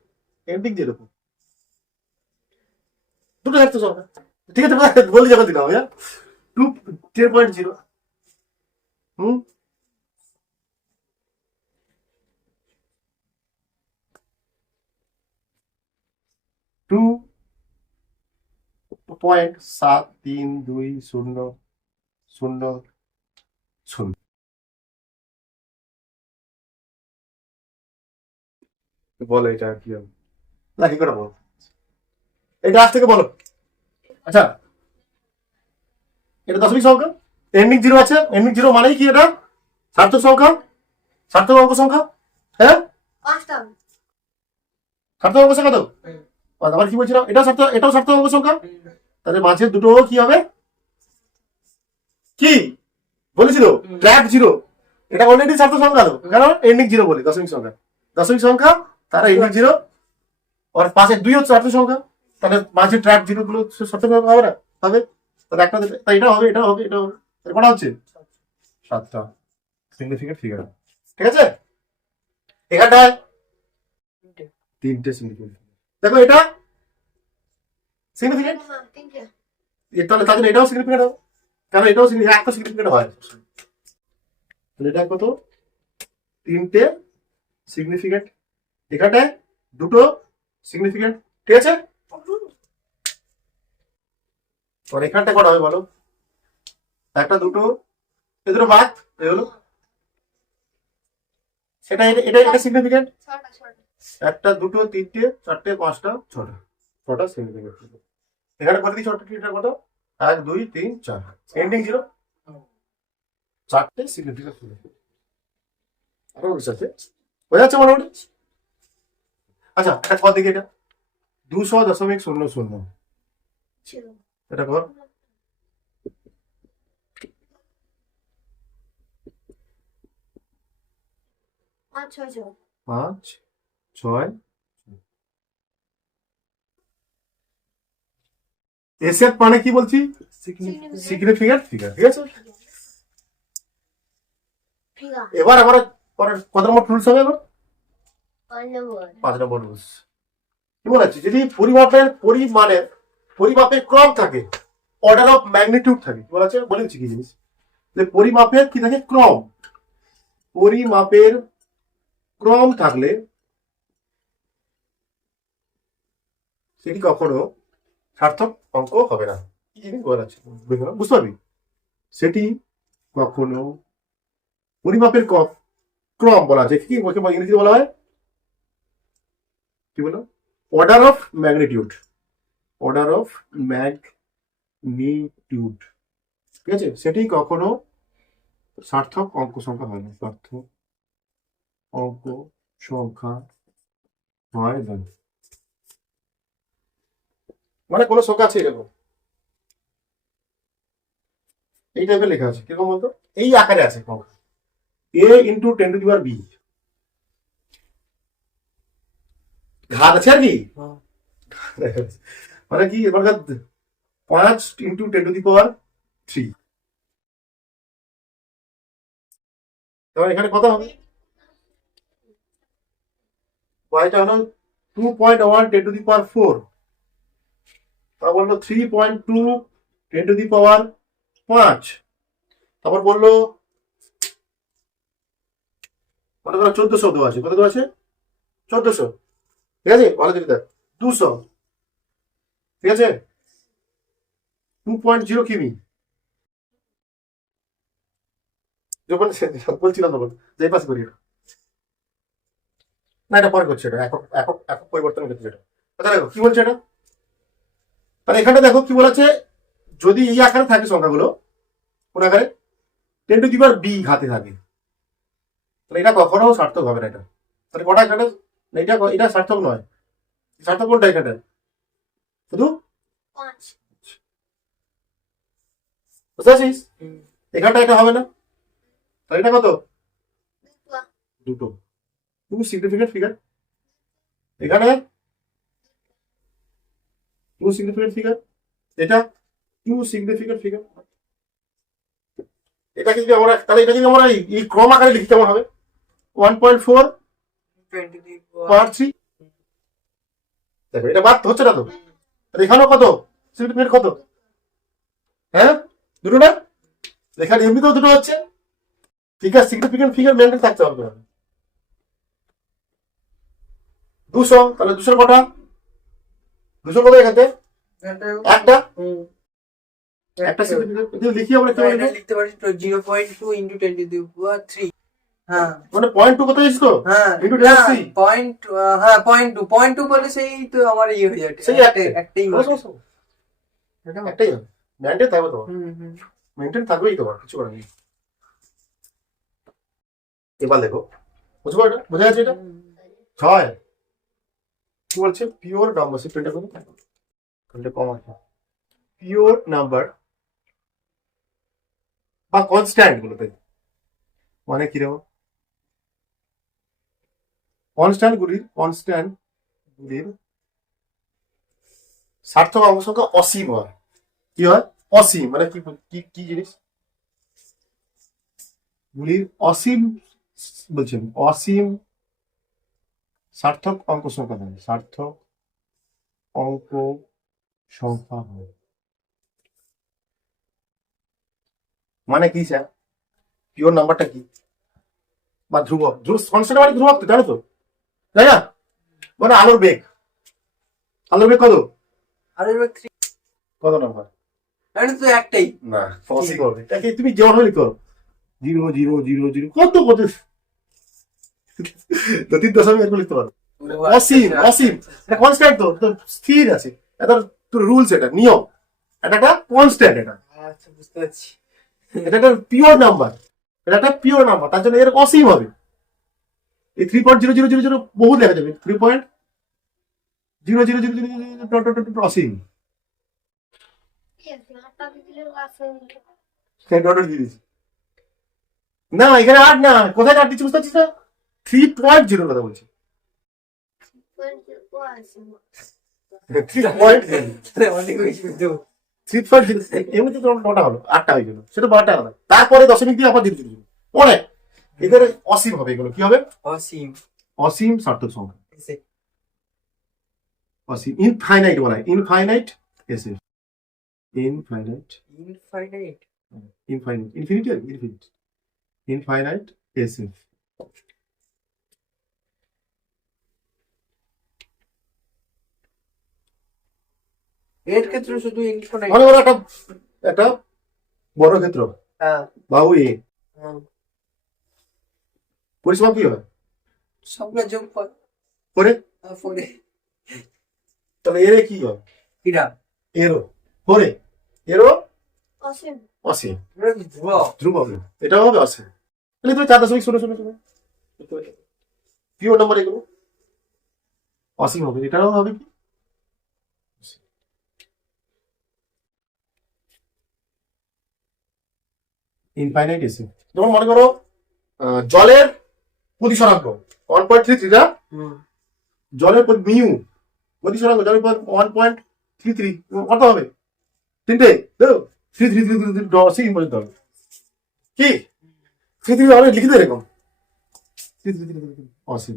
এন্ডিং জিরো দুটো সার্থক সংখ্যা, ঠিক আছে বলি যখন দিলাম, হ্যাঁ 10.0, হুম 2.732000। বলো এটা কি হবে না, কি করে বলো, এটা আজ থেকে বলো। আচ্ছা এটা দশমিক সংখ্যা, এন্ডিং জিরো আছে, এন্ডিং জিরো মানেই কি এটা সার্থক সংখ্যা, সার্থক অঙ্ক সংখ্যা, হ্যাঁ 5টা সার্থক অঙ্ক সংখ্যা তো। আবার কি বলছিলাম, এটাও সার্থক, এটাও সার্থক অঙ্ক সংখ্যা, তাহলে মাঝে দুটো কি হবে, কি বলেছিল ট্র্যাপ জিরো, এটা অলরেডি সার্থক সংখ্যা তো, কারণ এন্ডিং জিরো বলে দশমিক সংখ্যা, দশমিক সংখ্যা তারা এন্ডিং জিরো, আর পাশে দুই হচ্ছে সার্থক সংখ্যা, তাহলে মাঝে ট্র্যাপ জিরো গুলো সার্থক সংখ্যা হবে না, হবে তাহলে একটা, তাই এটা হবে, এটা হবে, এটা হবে, কটা হচ্ছে 7টা সিগনিফিকেন্ট ফিগার, ঠিক আছে। এখানটায় তিনটে সিগনিফিকেন্ট, দেখো এটা সিগনিফিকেন্ট, হ্যাঁ 3টে। তাহলে তাদের এটাও সিগনিফিকেন্ট হবে, কারণ এটাও একটা সিগনিফিকেন্ট হয়, তাহলে এটা কত, তিনটে সিগনিফিকেন্ট, এখানটায় দুটো সিগনিফিকেন্ট, ঠিক আছে। আর এখানটা কটা হবে বলো, একটা দুটো, এ দুটো বাদ, এ হলো সেটা, এটা এটা সিগনিফিকেন্ট, 6টা একটা দুটো তিনটে চারটে পাঁচটা ছটা, ছটা সিগনিফিকেন্ট, এখানে করে দিই ছটা, এটা কত 1 2 3 4, এন্ডিং জিরো, চারটে সিগনিফিকেন্ট, আরো বেশি আছে, হয়ে যাচ্ছে মোটামুটি। আচ্ছা এটা কত দিকে, এটা 200.00 ছিল। এটা কর, আচ্ছা 5 6 এসএফ মানে কি বলছি, সিগনিফিকেন্ট ফিগার, ঠিক আছে। ফিগার এবার আবার পরের কত নম্বর রুলস হবে, এবার 5 নম্বর। 5 নম্বর রুলস কি বলেছে, যদি পরিমাপের পরিমাণের পরিমাপের ক্রম থাকে, অর্ডার অফ ম্যাগনিটিউড থাকে। কি বলা আছে বলে দিচ্ছি কি জিনিস, যে পরিমাপের কি থাকে ক্রম, পরিমাপের ক্রম থাকলে সেটি কখনো সার্থক অঙ্ক হবে না। কি জিনিস বলা আছে বুঝতে পারবি, সেটি কখনো পরিমাপের ক্রম বলা আছে কি ইংরেজিতে বলা হয়, কি বলো, order of magnitude, order of magnitude, ঠিক আছে, সেটি কখনো সার্থক অঙ্ক সংখ্যা হয় না, সার্থক অঙ্ক সংখ্যা হয় না। মানে কোনো সংখ্যা আছে এরকম, এই টাইপের লেখা আছে, কিরকম বলতো, এই আকারে আছে a into 10 to the power b, ঘাত আছে আর কি, মানে কি এবার 5 ইন্টু 10 টু দি পাওয়ার 3, তাহলে এখানে কত হবে, এটা হলো 2.1 10 টু দি পাওয়ার 4, তা বললো 3.2 10 টু দি পাওয়ার 5, তারপর বললো মনে করো 1400 দেওয়া আছে, কত দেওয়া আছে 1400, ঠিক আছে, বলে দিবি 200, ঠিক আছে, 2.0 কিমি, যখন বলছিলাম তখন যে পাশে করি না, এটা পরে করছে, এটা একক একক একক পরিবর্তন করছে এটা। আচ্ছা দেখো কি বলছে এটা, তাহলে এখানে দেখো কি বলেছে, যদি এই আকারে থাকে সংখ্যাগুলো, কোন আকারে 10 টু দি পাওয়ার b ঘাতে থাকে, তাহলে এটা কখনো সার্থক হবে না। এটা তাহলে কটা এখানে, এটা এটা সার্থক নয়, সার্থক কোনটা এখানে, শুধু 5 বুঝতে পারছিস, এখানটা এটা হবে না, তাহলে এটা কত, দুটো, টু সিগনিফিকেন্ট ফিগার, এখানে টু সিগনিফিকেন্ট ফিগার, এটা টু সিগনিফিকেন্ট ফিগার, এটাকে যদি আমরা, তাহলে এটা যদি আমরা এই ক্রম আকারে লিখতে কেমন হবে, 1.4 পাওয়ার 3, দেখো এটা বাদ হচ্ছে না তো, তাহলে এখানেও কত সিগনিফিকেন্ট কত, হ্যাঁ দুটো না, এখানে এমনিতেও দুটো হচ্ছে, ফিগার সিগনিফিকেন্ট ফিগার মেনটেন থাকতে হবে 200, তাহলে 200 কটা, 200 কত এখানে একটা, একটা সিগনিফিকেন্ট লিখি আমরা কেমন এটা লিখতে পারি 0.2 ইনটু 10 টু দি পাওয়ার 3, হ্যাঁ মানে 0.2 কত এসেছে তো, হ্যাঁ ইনটু না, 10 পয়েন্ট, হ্যাঁ 0.2 করলে সেই তো আমার ইয়ে হয়ে যায়, সেই একটাই একটাই হবে, মেনটেন থাকবে তো, হুম মেনটেন থাকবেই তোমার, কিছু করার নেই। এবার দেখো বুঝবো, এটা বোঝা যাচ্ছে, এটা 6 কি বলছে, পিওর নাম্বার, সেটা করো তাহলে কম আছে, পিওর নাম্বার বা কনস্ট্যান্ট গুলোতে, মানে কিরকম, কনস্ট্যান্ট গুলির সার্থক অঙ্ক সংখ্যা অসীম হয়, কি হয় অসীম, মানে কি কি কি জিনিস, গুলির অসীম বলছেন, অসীম সার্থক অঙ্ক সংখ্যা হয়, সার্থক অঙ্ক সংখ্যা হয়, মানে কি স্যার, পিওর নাম্বারটা কি, বা ধ্রুবক, কনস্ট্যান্ট মানে ধ্রুবক তো, জানো তো, তাই না, মানে আলোর বেগ কত, আর এবার 3 কত নাম্বার, এটা তো একটাই না পসিবল, এটাকে তুমি যেমন লিখতে পারো 0 0 0 0 কত কত 3 দশমিক এরকম লিখতে পারো, অসীম অসীম, এটা কনস্ট্যান্ট তো স্থির আছে, এটা তোর রুলস, এটা নিয়ম, এটা একটা কনস্ট্যান্ট, এটা আচ্ছা বুঝতে পারছি, এটা একটা পিওর নাম্বার, এটা একটা পিওর নাম্বার, তার জন্য এর অসীম হবে, এই 3.0000 বহু দেখা যাবে, 3.0000 অসীম, না এখানে 8 না, কোথায় 8 দিচ্ছি বুঝতে পারছিস না, 3.0 কথা বলছি, 3.0 এমনিতে তো 9টা হলো, 8টা হয়ে গেল, সেটা 12টা আলাদা, তারপরে দশমিক দিয়ে আবার 0 পরে এদের অসীম হবে, এগুলো কি হবে, অসীম অসীম সার্থক সংখ্যা, অসীম ইনফাইনাইট বলা হয়, infinite SF. Infinite. Infinite. Infinity আর infinite. Infinite SF. এর ক্ষেত্রে শুধু ইনফিনিট। মনে করো একটা বড় ক্ষেত্র হ্যাঁ। বাহু এ হুম। পরিসীমা কি হয় সবগুলো যোগ কর। করে ফোরে। তাহলে এর কি হয় কিরা? এরো করে এরো অসীম। অসীম ধ্রুবক। ধ্রুবক এটাও হবে অসীম। তাহলে তুমি 4.0 শূন্য পিওর নাম্বার এগুলো অসীম হবে। এটাও হবে কি ইনফাইনাইট এসি। যেমন মনে করো জলের প্রতিসরাঙ্ক 1.33 না, জলের মিউ প্রতিসরাঙ্ক জলের 1.33 কত হবে? তিনটে দেখো 3 অসীম পর্যন্ত হবে কি 3 হবে লিখে দেবে এরকম 3 অসীম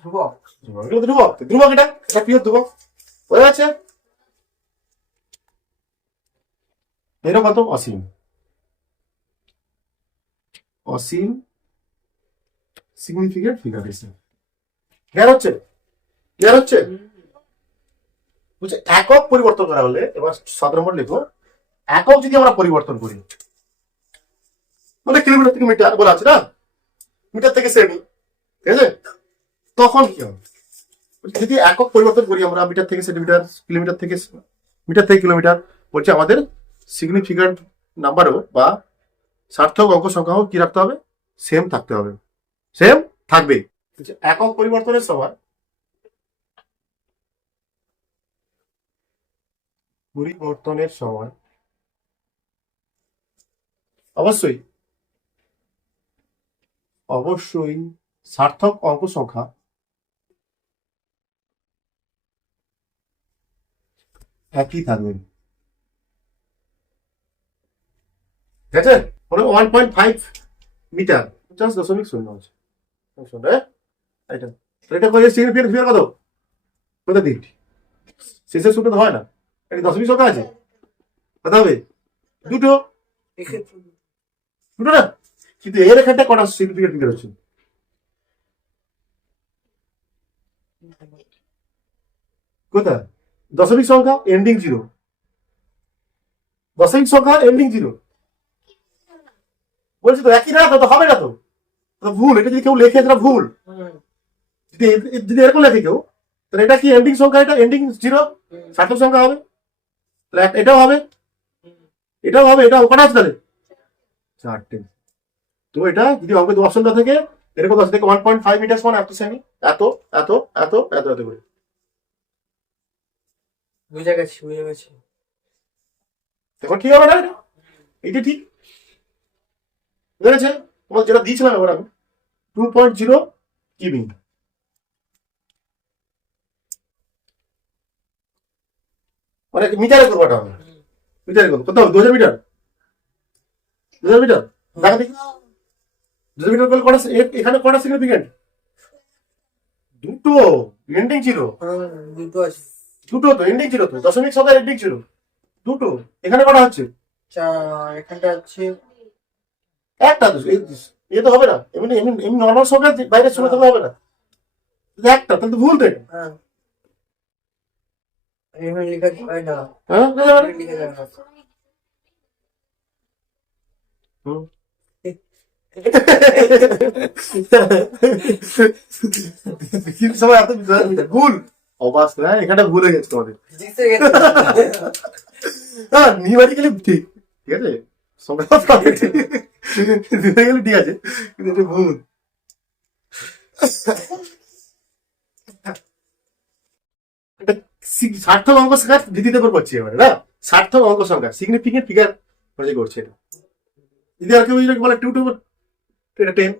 ধ্রুবক। ধ্রুবক ধ্রুবক এটা পিওর ধ্রুবক বোঝা যাচ্ছে। এরকম কত অসীম অসীম সিগনিফিকেন্ট ফিগার এসে ক্লিয়ার হচ্ছে ক্লিয়ার হচ্ছে বুঝছে। একক পরিবর্তন করা হলে এবার 7 নম্বর লিখো। একক যদি আমরা পরিবর্তন করি মানে কিলোমিটার থেকে মিটার বলা আছে না, মিটার থেকে সেমি, ঠিক আছে? তখন কি হবে যদি একক পরিবর্তন করি আমরা মিটার থেকে সেন্টিমিটার, কিলোমিটার থেকে কিলোমিটার, বলছে আমাদের সিগনিফিকেন্ট নাম্বারও বা সার্থক অঙ্ক সংখ্যাও কি রাখতে হবে? সেম থাকতে হবে, সেম থাকবে। একক পরিবর্তনের সময় অবশ্যই সার্থক অঙ্ক সংখ্যা একই থাকবে, ঠিক আছে? 1.5 মিটার 50.0 আছে। এটা করে সিগনিফিকেন্ট ফিগার কত কোথা দিক শেষের সূত্র তো হয় না, এটা দশমিক সংখ্যা আছে কত হবে? দুটো না, কিন্তু এর এখানটা কটা সিগনিফিকেন্ট ফিগার হচ্ছে? কোথায় দশমিক সংখ্যা এন্ডিং 0, দশমিক সংখ্যা এন্ডিং 0 বলছি তো একই না, তো হবে না, তো ভুল। এটা যদি কেউ লেখে এটা ভুল, যদি এরকম লেখে কেউ তাহলে এটা কি এন্ডিং সংখ্যা, এটা এন্ডিং 0 সার্থক সংখ্যা হবে। এটাও হবে এটাও হবে, এটা কটা আছে তাহলে? 4টে। তো এটা যদি অঙ্কে অপশনটা থেকে এরকম আছে থেকে 1.5 মিটার সমান এত সেমি, এত এত এত এত এত করে বুঝে গেছি। এখন ঠিক হবে না? এটা ঠিক বুঝেছে? তোমার যেটা দিয়েছিলাম এবার আমি 2.0 কিমি, মানে মিটারে করবো, এটা মিটারে করবো কত? 2000 মিটার, 2000 মিটার দেখা দেখি 2000 মিটার করলে কটা এখানে কটা সিগনিফিকেন্ট? দুটো এন্ডিং 0, দুটো আছে। দুটো তো এন্ডিং 0, তো দশমিক সংখ্যা এন্ডিং 0 দুটো। এখানে কটা হচ্ছে? এখানটা আছে একটা। তো এ তো হবে না, এমনি এমনি এমনি নর্মাল সংখ্যা বাইরের সময় তাহলে হবে না, একটা তাহলে তো ভুল দেয়। হ্যাঁ এখানে লেখা হয় না। হ্যাঁ লিখে দেয় না। সময় এত ভুল অবাস না, এখানে ভুল হয়ে গেছে তোমাদের। জিতে গেছে। হ্যাঁ নিউমেরিক্যালি ঠিক, ঠিক আছে, সংখ্যা ঠিক আছে, কিন্তু এটা ভুল। সার্থক অঙ্ক সংখ্যার ভিত্তিতে উপর করছি এবারে না, সার্থক অঙ্ক সংখ্যা সিগনিফিকেন্ট ফিগার করছে এটা। যদি আর কেউ বলে 2 এটা 10,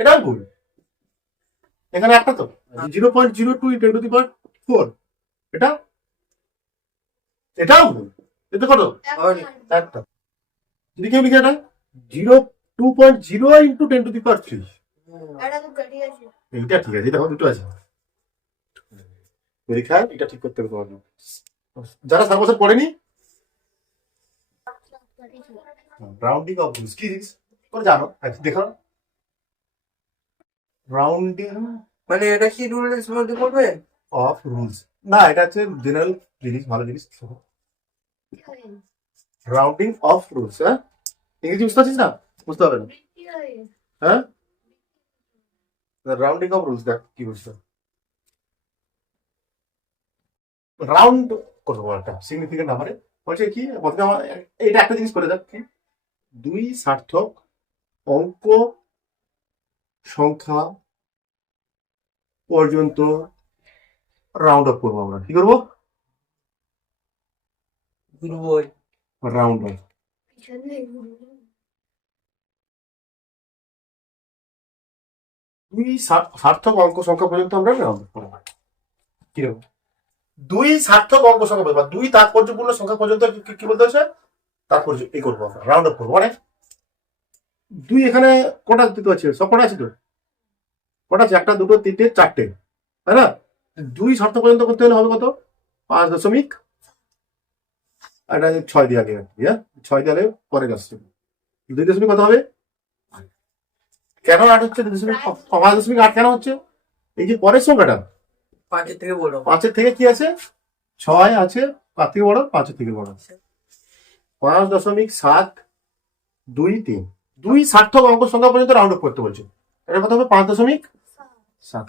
এটাও ভুল। এখানে একটা তো 0.02 × 10⁴ এটাও ভুল। এটা কত? একটা। যদি কেউ লিখে এটা 2.0 × 10⁵। এটা তো কেটে গেছে। এইটা ঠিক আছে, দেখো দুটো আছে। পরীক্ষায় এটা ঠিক করতে হবে তোমার। যারা 7 বছর পড়েনি, রাউন্ডিং অফ রুলস কি জিনিস তোমরা জানো? আচ্ছা দেখো, রাউন্ডিং মানে এটা কি রুলস মধ্যে পড়বে? অফ রুলস না, এটা হচ্ছে জেনারেল জিনিস, ভালো জিনিস। রাউন্ডিং অফ রুলস, হ্যাঁ ইংরেজি বুঝতে পারছিস না? বুঝতে হবে না, হ্যাঁ রাউন্ডিং অফ রুলস দেখ কি বুঝতে রাউন্ড করবো একটা সিগনিফিকেন্ট নাম্বারে। বলছে কি প্রথমে আমার এটা একটা জিনিস করে দেখ কি, দুই সার্থক অঙ্ক সংখ্যা পর্যন্ত রাউন্ড অফ করবো আমরা। কি করবো? ঘুরবো। Round of. দুই সার্থক অঙ্ক সংখ্যা পর্যন্ত আমরা রাউন্ড অফ করবো। কিরকম? দুই সার্থক অঙ্ক সংখ্যা পর্যন্ত বা দুই তাৎপর্যপূর্ণ সংখ্যা পর্যন্ত কি বলতে হচ্ছে? তাৎপর্য এই করবো আমরা, রাউন্ড অফ করবো। মানে দুই এখানে কটা দিতে হচ্ছে? সব কটা আছে তো? কটা আছে? একটা, দুটো, তিনটে, চারটে, তাই না? দুই সার্থক পর্যন্ত করতে হলে হবে কত? 5.6 আর এটা 6 দিয়ে আগে, হ্যাঁ 6 দিয়ে পরে আসছে 2 কত হবে? কেন 8 হচ্ছে? 5.8 কেন হচ্ছে? এই যে পরের সংখ্যাটা 5 থেকে বড়। 5 থেকে কি আছে? 6 আছে, 5 থেকে বড়, 5 থেকে বড়। 5.723। দুই সার্থক অঙ্ক সংখ্যা পর্যন্ত রাউন্ড অফ করতে বলছে। এটা কত হবে? 5.7।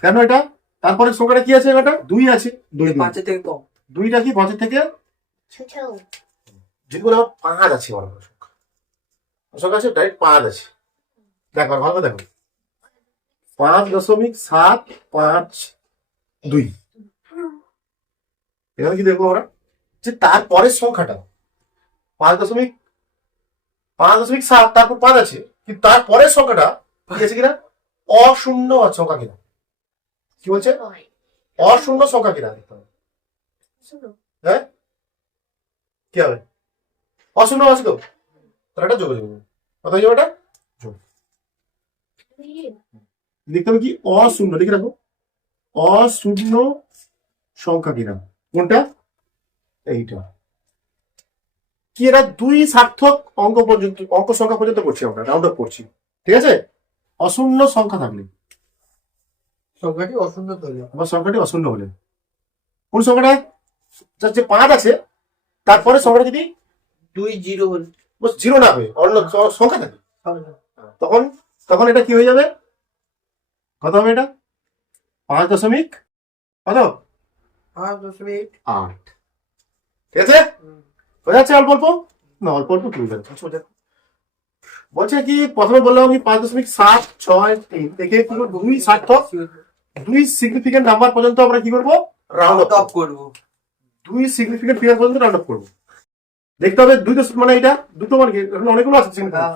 কেন এটা? তারপরে সংখ্যাটা কি আছে? এটা 2 আছে, 2 5 থেকে কম। 2টা কি 5 থেকে? যেগুলো 5 আছে বড় বড় সংখ্যা, সংখ্যা আছে ডাইরেক্ট 5 আছে। দেখো ভালো করে দেখো, 5.752। এখানে কি দেখবো আমরা? যে তারপরের সংখ্যাটা 5.7, তারপর 5 আছে, কিন্তু তারপরের সংখ্যাটা কি আছে কিনা? অশূন্য সংখ্যা কিনা? কি বলছে? অশূন্য সংখ্যা কিনা দেখতে হবে। হ্যাঁ কি হবে? অশূন্য আছে তো, তাহলে এটা যোগ দেবো। কত হয়ে যাবে এটা? যোগ। দেখতে হবে কি অশূন্য, লিখে রাখো অশূন্য সংখ্যা কিনা। কোনটা? এইটা। কি এরা দুই সার্থক অঙ্ক পর্যন্ত, অঙ্ক সংখ্যা পর্যন্ত করছি আমরা, রাউন্ড অফ করছি, ঠিক আছে? অশূন্য সংখ্যা থাকলে, সংখ্যাটি অশূন্য হলে আমার সংখ্যাটি অশূন্য হলে, কোন সংখ্যাটা? যার যে 5 আছে তারপরে সংখ্যাটা যদি 2 0 হলে 0 না হয়ে অন্য সংখ্যা থাকে, তখন তখন এটা কি হয়ে যাবে? কত হবে এটা? 5 কত? 5.8। ঠিক আছে? হয়ে যাচ্ছে অল্প অল্প? না অল্প অল্প কি হয়ে যাচ্ছে? বলছে কি প্রথমে বললাম আমি 5.763 থেকে কি করবো? দুই সার্থক, দুই সিগনিফিকেন্ট নাম্বার পর্যন্ত আমরা কি করবো? রাউন্ড রাউন্ড অফ অফ করব। দুই সিগনিফিকেন্ট ফিগার পর্যন্ত রাউন্ড অফ করবো। দেখতে হবে 2 মানে এটা দুটো মানে কি? এখানে অনেকগুলো আছে significant।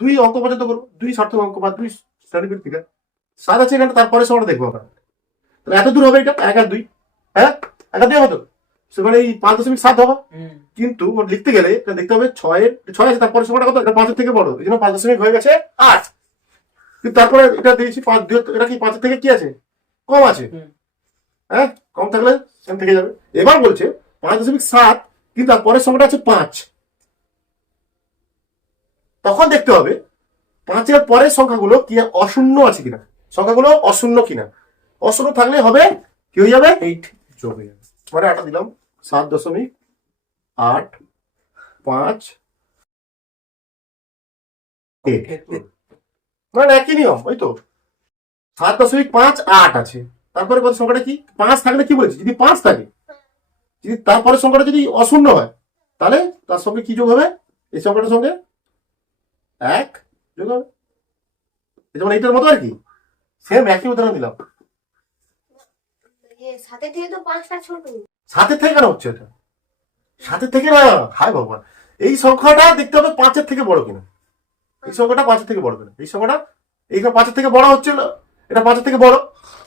2 অঙ্ক পর্যন্ত করবো, দুই সার্থক অঙ্ক বা দুই সিগনিফিকেন্ট ফিগার। 7 আছে এখানে, তারপরে সংখ্যাটা দেখবো আমরা। তাহলে এত দূর হবে এটা 1 আর 2, হ্যাঁ 1 আর 2 হবে তো, সেখানে এই 5.7 হবে। কিন্তু লিখতে গেলে দেখতে হবে 6 আছে, তারপরে সংখ্যাটা কত? এটা 5 থেকে বড়, এই জন্য 5 হয়ে গেছে 8। কিন্তু তারপরে এটা দিয়েছি 5, এটা কি 5 থেকে কি আছে? কম আছে, হ্যাঁ কম থাকলে সেখান থেকে যাবে। এবার বলছে 5.7 কিন্তু তারপরের সংখ্যাটা আছে 5। তখন দেখতে হবে 5-এর পরের সংখ্যাগুলো কি অশূন্য আছে কিনা, সংখ্যাগুলো অশূন্য কিনা। অশূন্য থাকলে হবে কি হয়ে যাবে? 8 যোগ হয়ে যাবে। মানে এটা দিলাম 7.858। মানে একই নিয়ম, ওই তো 7.58 আছে, তারপরে কত সংখ্যাটা কি? 5 থাকলে কি বলেছি? যদি 5 থাকে, যদি তারপরে সংখ্যাটা যদি অশূন্য হয়, তাহলে তার সঙ্গে কি যোগ হবে? এই সংখ্যাটার সঙ্গে 1 যোগ হবে। যেমন এইটার মতো আর কি, সেম একই উদাহরণ দিলাম। 7 থেকে তো 5টা ছোট। 7 থেকে কেন হচ্ছে এটা? 7 থেকে না, হায় ভগবান, এই সংখ্যাটা দেখতে হবে 5 থেকে বড় কিনা। এই সংখ্যাটা 5 থেকে বড় কিনা, এই সংখ্যাটা এইখানে 5 থেকে বড় হচ্ছে না, এটা 5 থেকে বড়,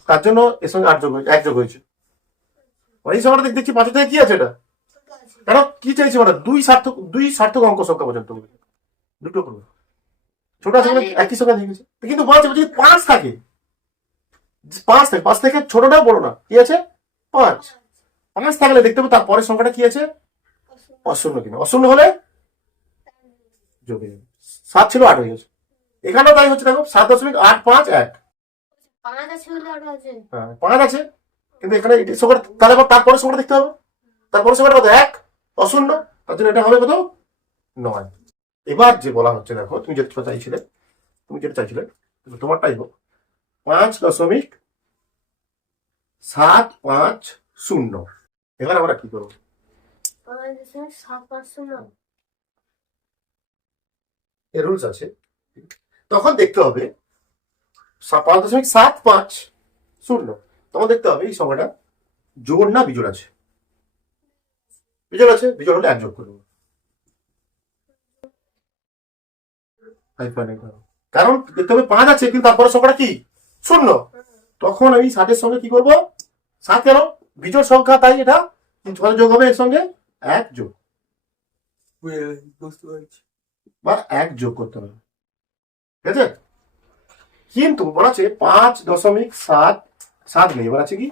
তার জন্য এর সঙ্গে 8 যোগ হয়েছে, 1 যোগ হয়েছে। এই সংখ্যাটা দেখছি 5 থেকে কি আছে এটা? কেন কি চাইছে ওরা? দুই সার্থক অঙ্ক সংখ্যা পর্যন্ত দুটো করবে, ছোট আছে একই সংখ্যা দিয়ে গেছে। কিন্তু বলছে যদি 5 থাকে, পাঁচ থেকে ছোটটা বড় না, কি আছে? 5। 5 থাকলে দেখতে হবে তার পরের সংখ্যাটা কি আছে? অশূন্য কিনা। অশূন্য হলে যোগে যাবে। 7 ছিল 8 হয়ে গেছে। এখানেও তাই হচ্ছে, দেখো 7.851। 5 আছে বলে ওটা আছে। হ্যাঁ 5 আছে, কিন্তু এখানে এটির সংখ্যা, তাহলে আবার তারপরের সংখ্যাটা দেখতে হবে। তারপরের সংখ্যাটা কত? 1 অশূন্য, তার জন্য এটা হবে কত? 9। এবার যে বলা হচ্ছে, দেখো তুমি যেটা চাইছিলে, তোমারটাই হোক, 5.750। এবার আমরা কি করবো? 5.750। এর রুলস আছে। তখন দেখতে হবে 5.750, তখন দেখতে হবে এই সংখ্যাটা জোড় না বিজোড় আছে। বিজোড় আছে, বিজোড় হলে 1 যোগ করবো। কারণ দেখতে হবে 5 আছে, কিন্তু তারপরে সংখ্যাটা কি? 0। তখন আমি 7-এর সঙ্গে কি করবো? 7 কেন? বিজোড় সংখ্যা, তাই এটা কত যোগ হবে? এর সঙ্গে 1 যোগ, বুঝতে পারছি। বা 1 যোগ করতে হবে, ঠিক আছে? কিন্তু বলা আছে 5.7 নেই, বলা আছে কি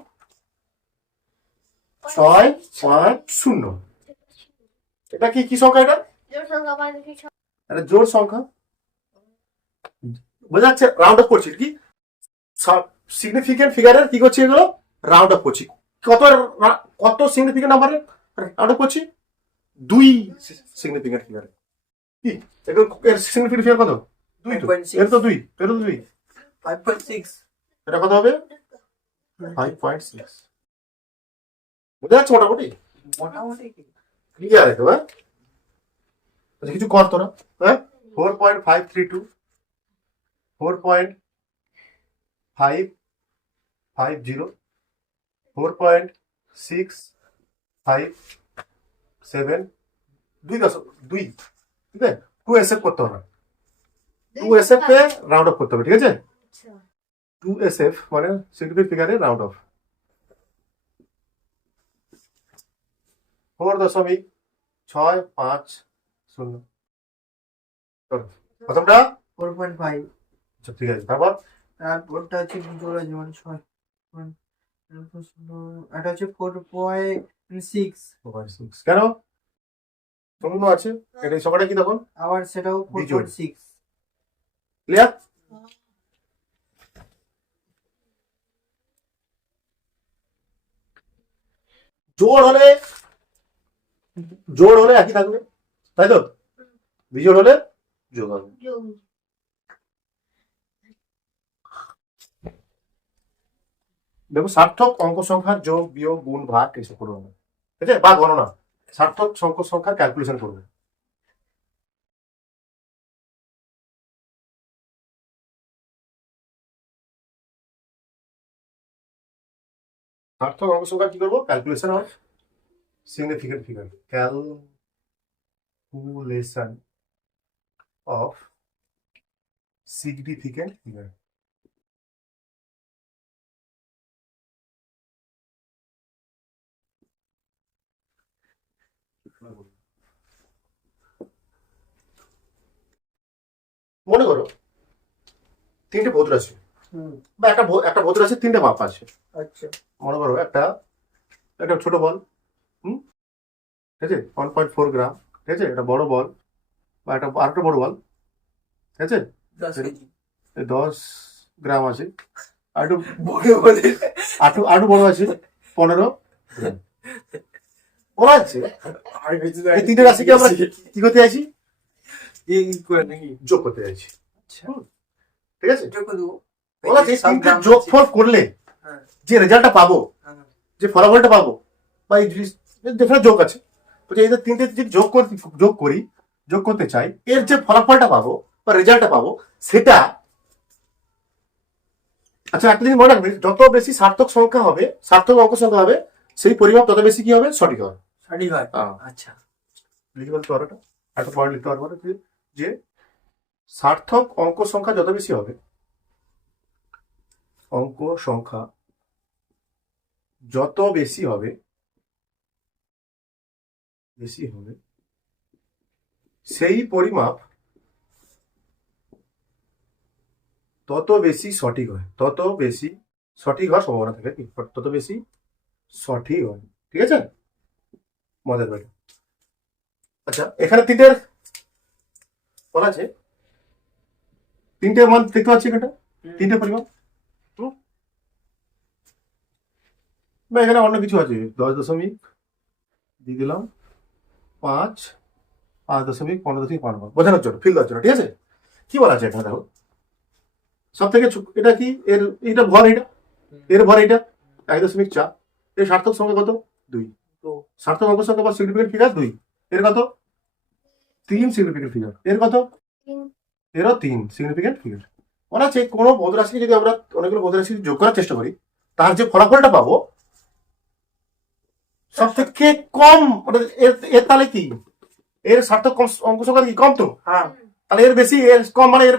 650। এটা কি সংখ্যা? এটা জোড় সংখ্যা 5 একটা জোড় সংখ্যা, বোঝা যাচ্ছে? রাউন্ড অফ করছি কি, সিগনিফিকেন্ট ফিগারের কি করছি, এগুলো রাউন্ড অফ করছি। কত সিগনিফিকেন্ট নাম্বারে রাউন্ড অফ করছি? 2 সিগনিফিকেন্ট ফিগারে। কি এগুলো, এর সিগনিফিকেন্ট ফিগার কত? 2 তো। 5.6 এর তো 2, এর তো 2। 5.6 এটা কত হবে? 5.6। বোঝা যাচ্ছে মোটামুটি? মোটামুটি কি? ক্লিয়ার একদম, হ্যাঁ? আচ্ছা কিছু কর তোরা, হ্যাঁ? 4.532, 4.550, 4.657, 2.2, ঠিক আছে? 2 SF করতে হবে, 2 SF এ রাউন্ড অফ করতে হবে, ঠিক আছে? 2 SF মানে সিগনিফিকেন্ট ফিগারে রাউন্ড অফ। 4.650। প্রথমটা 4.5। আচ্ছা ঠিক আছে, তারপর তারপরটা হচ্ছে বিজোড় আছে, মানে 6। এটা হচ্ছে 4.6। 4.6 কেন? শূন্য আছে, এটা এই সংখ্যাটা কি তখন? আবার সেটাও বিজোড়। 4.6। ক্লিয়ার? জোড় হলে একই থাকবে, তাই তো? বিজোড় হলে যোগ হবে। যোগ। দেখো সার্থক অঙ্ক সংখ্যার যোগ বিয়োগ গুণ ভাগ এসব করবো না, ঠিক আছে? বা গণনা, সার্থক সংখ্যার ক্যালকুলেশন করবে। সার্থক অঙ্ক সংখ্যার কি করবো? Calculation of significant figure, calculation of significant figure. মনে করো 3টে ভৌত রাশি, বা একটা ভৌত রাশির 3টে মাপ আছে। আচ্ছা। মনে করো একটা ছোট বল, ঠিক আছে, 1.4 গ্রাম, ঠিক আছে? একটা বড় বল, বা আরেকটা বড় বল, ঠিক আছে, 10 কেজি। 10 গ্রাম আছে। আর একটু বড় বলে আটু বড় আছে 15 গ্রাম। বলা হচ্ছে আর বেশি এই 3টে রাশিকে আমরা কি করতে চাইছি? এই করে নাকি? যোগ করতে চাইছি, আচ্ছা, ঠিক আছে? যোগ করে দেবো। বলা হচ্ছে সব 3টে দাম যোগফল করলে হ্যাঁ, যে রেজাল্টটা পাবো, হ্যাঁ। যে ফলাফলটা পাবো, বা এই জিনিস যেখানে যোগ আছে, বলছে এই যে 3টে যদি যোগ করতে চাই, এর যে ফলাফলটা পাবো বা রেজাল্টটা পাবো সেটা, আচ্ছা একটা জিনিস মনে রাখবে, যত বেশি সার্থক অঙ্ক সংখ্যা হবে, সেই পরিমাপ তত বেশি কি হবে? সঠিক হবে। সঠিক হয়। হ্যাঁ। আচ্ছা, লিখে বলতে পারো, একটা পয়েন্ট লিখতে পারবো যে সার্থক অঙ্ক সংখ্যা যত বেশি হবে, অঙ্ক সংখ্যা যত বেশি হবে সেই পরিমাপ তত বেশি সঠিক হয়, তত বেশি সঠিক হওয়ার সম্ভাবনা থাকে, কি তত বেশি সঠিক হয়। ঠিক আছে, মজার ব্যাপার। আচ্ছা, এখানে তিনটের বলা আছে, তিনটে মান দেখতে পাচ্ছি এখানটা, তিনটে পরিমাণ। বা এখানে অন্য কিছু আছে, 10 দিয়ে দিলাম 5, 5.15 বোঝানোর জন্য, ফিল দেওয়ার জন্য। ঠিক আছে, কি বলা আছে এখানে দেখো, সব থেকে এটা কি, এর এটা ভর, এর ভর এটা 1.4। এর সার্থক সংখ্যা কত? 2। সার্থক অঙ্ক সংখ্যা বা সিগনিফিকেন্ট ফিগার 2। এর কত? 3 সিগনিফিকেন্ট ফিগার। এর কত? এরও 3 সিগনিফিকেন্ট ফিগার। মনে আছে কোনো বোধ রাশি যদি আমরা অনেকগুলো বোধ রাশি যোগ করার চেষ্টা করি, তার যে ফলাফলটা পাবো সব থেকে কম, এর তাহলে কি, এর সার্থক অঙ্ক সংখ্যা কি কম তো? হ্যাঁ, তাহলে এর বেশি, এর কম, মানে এর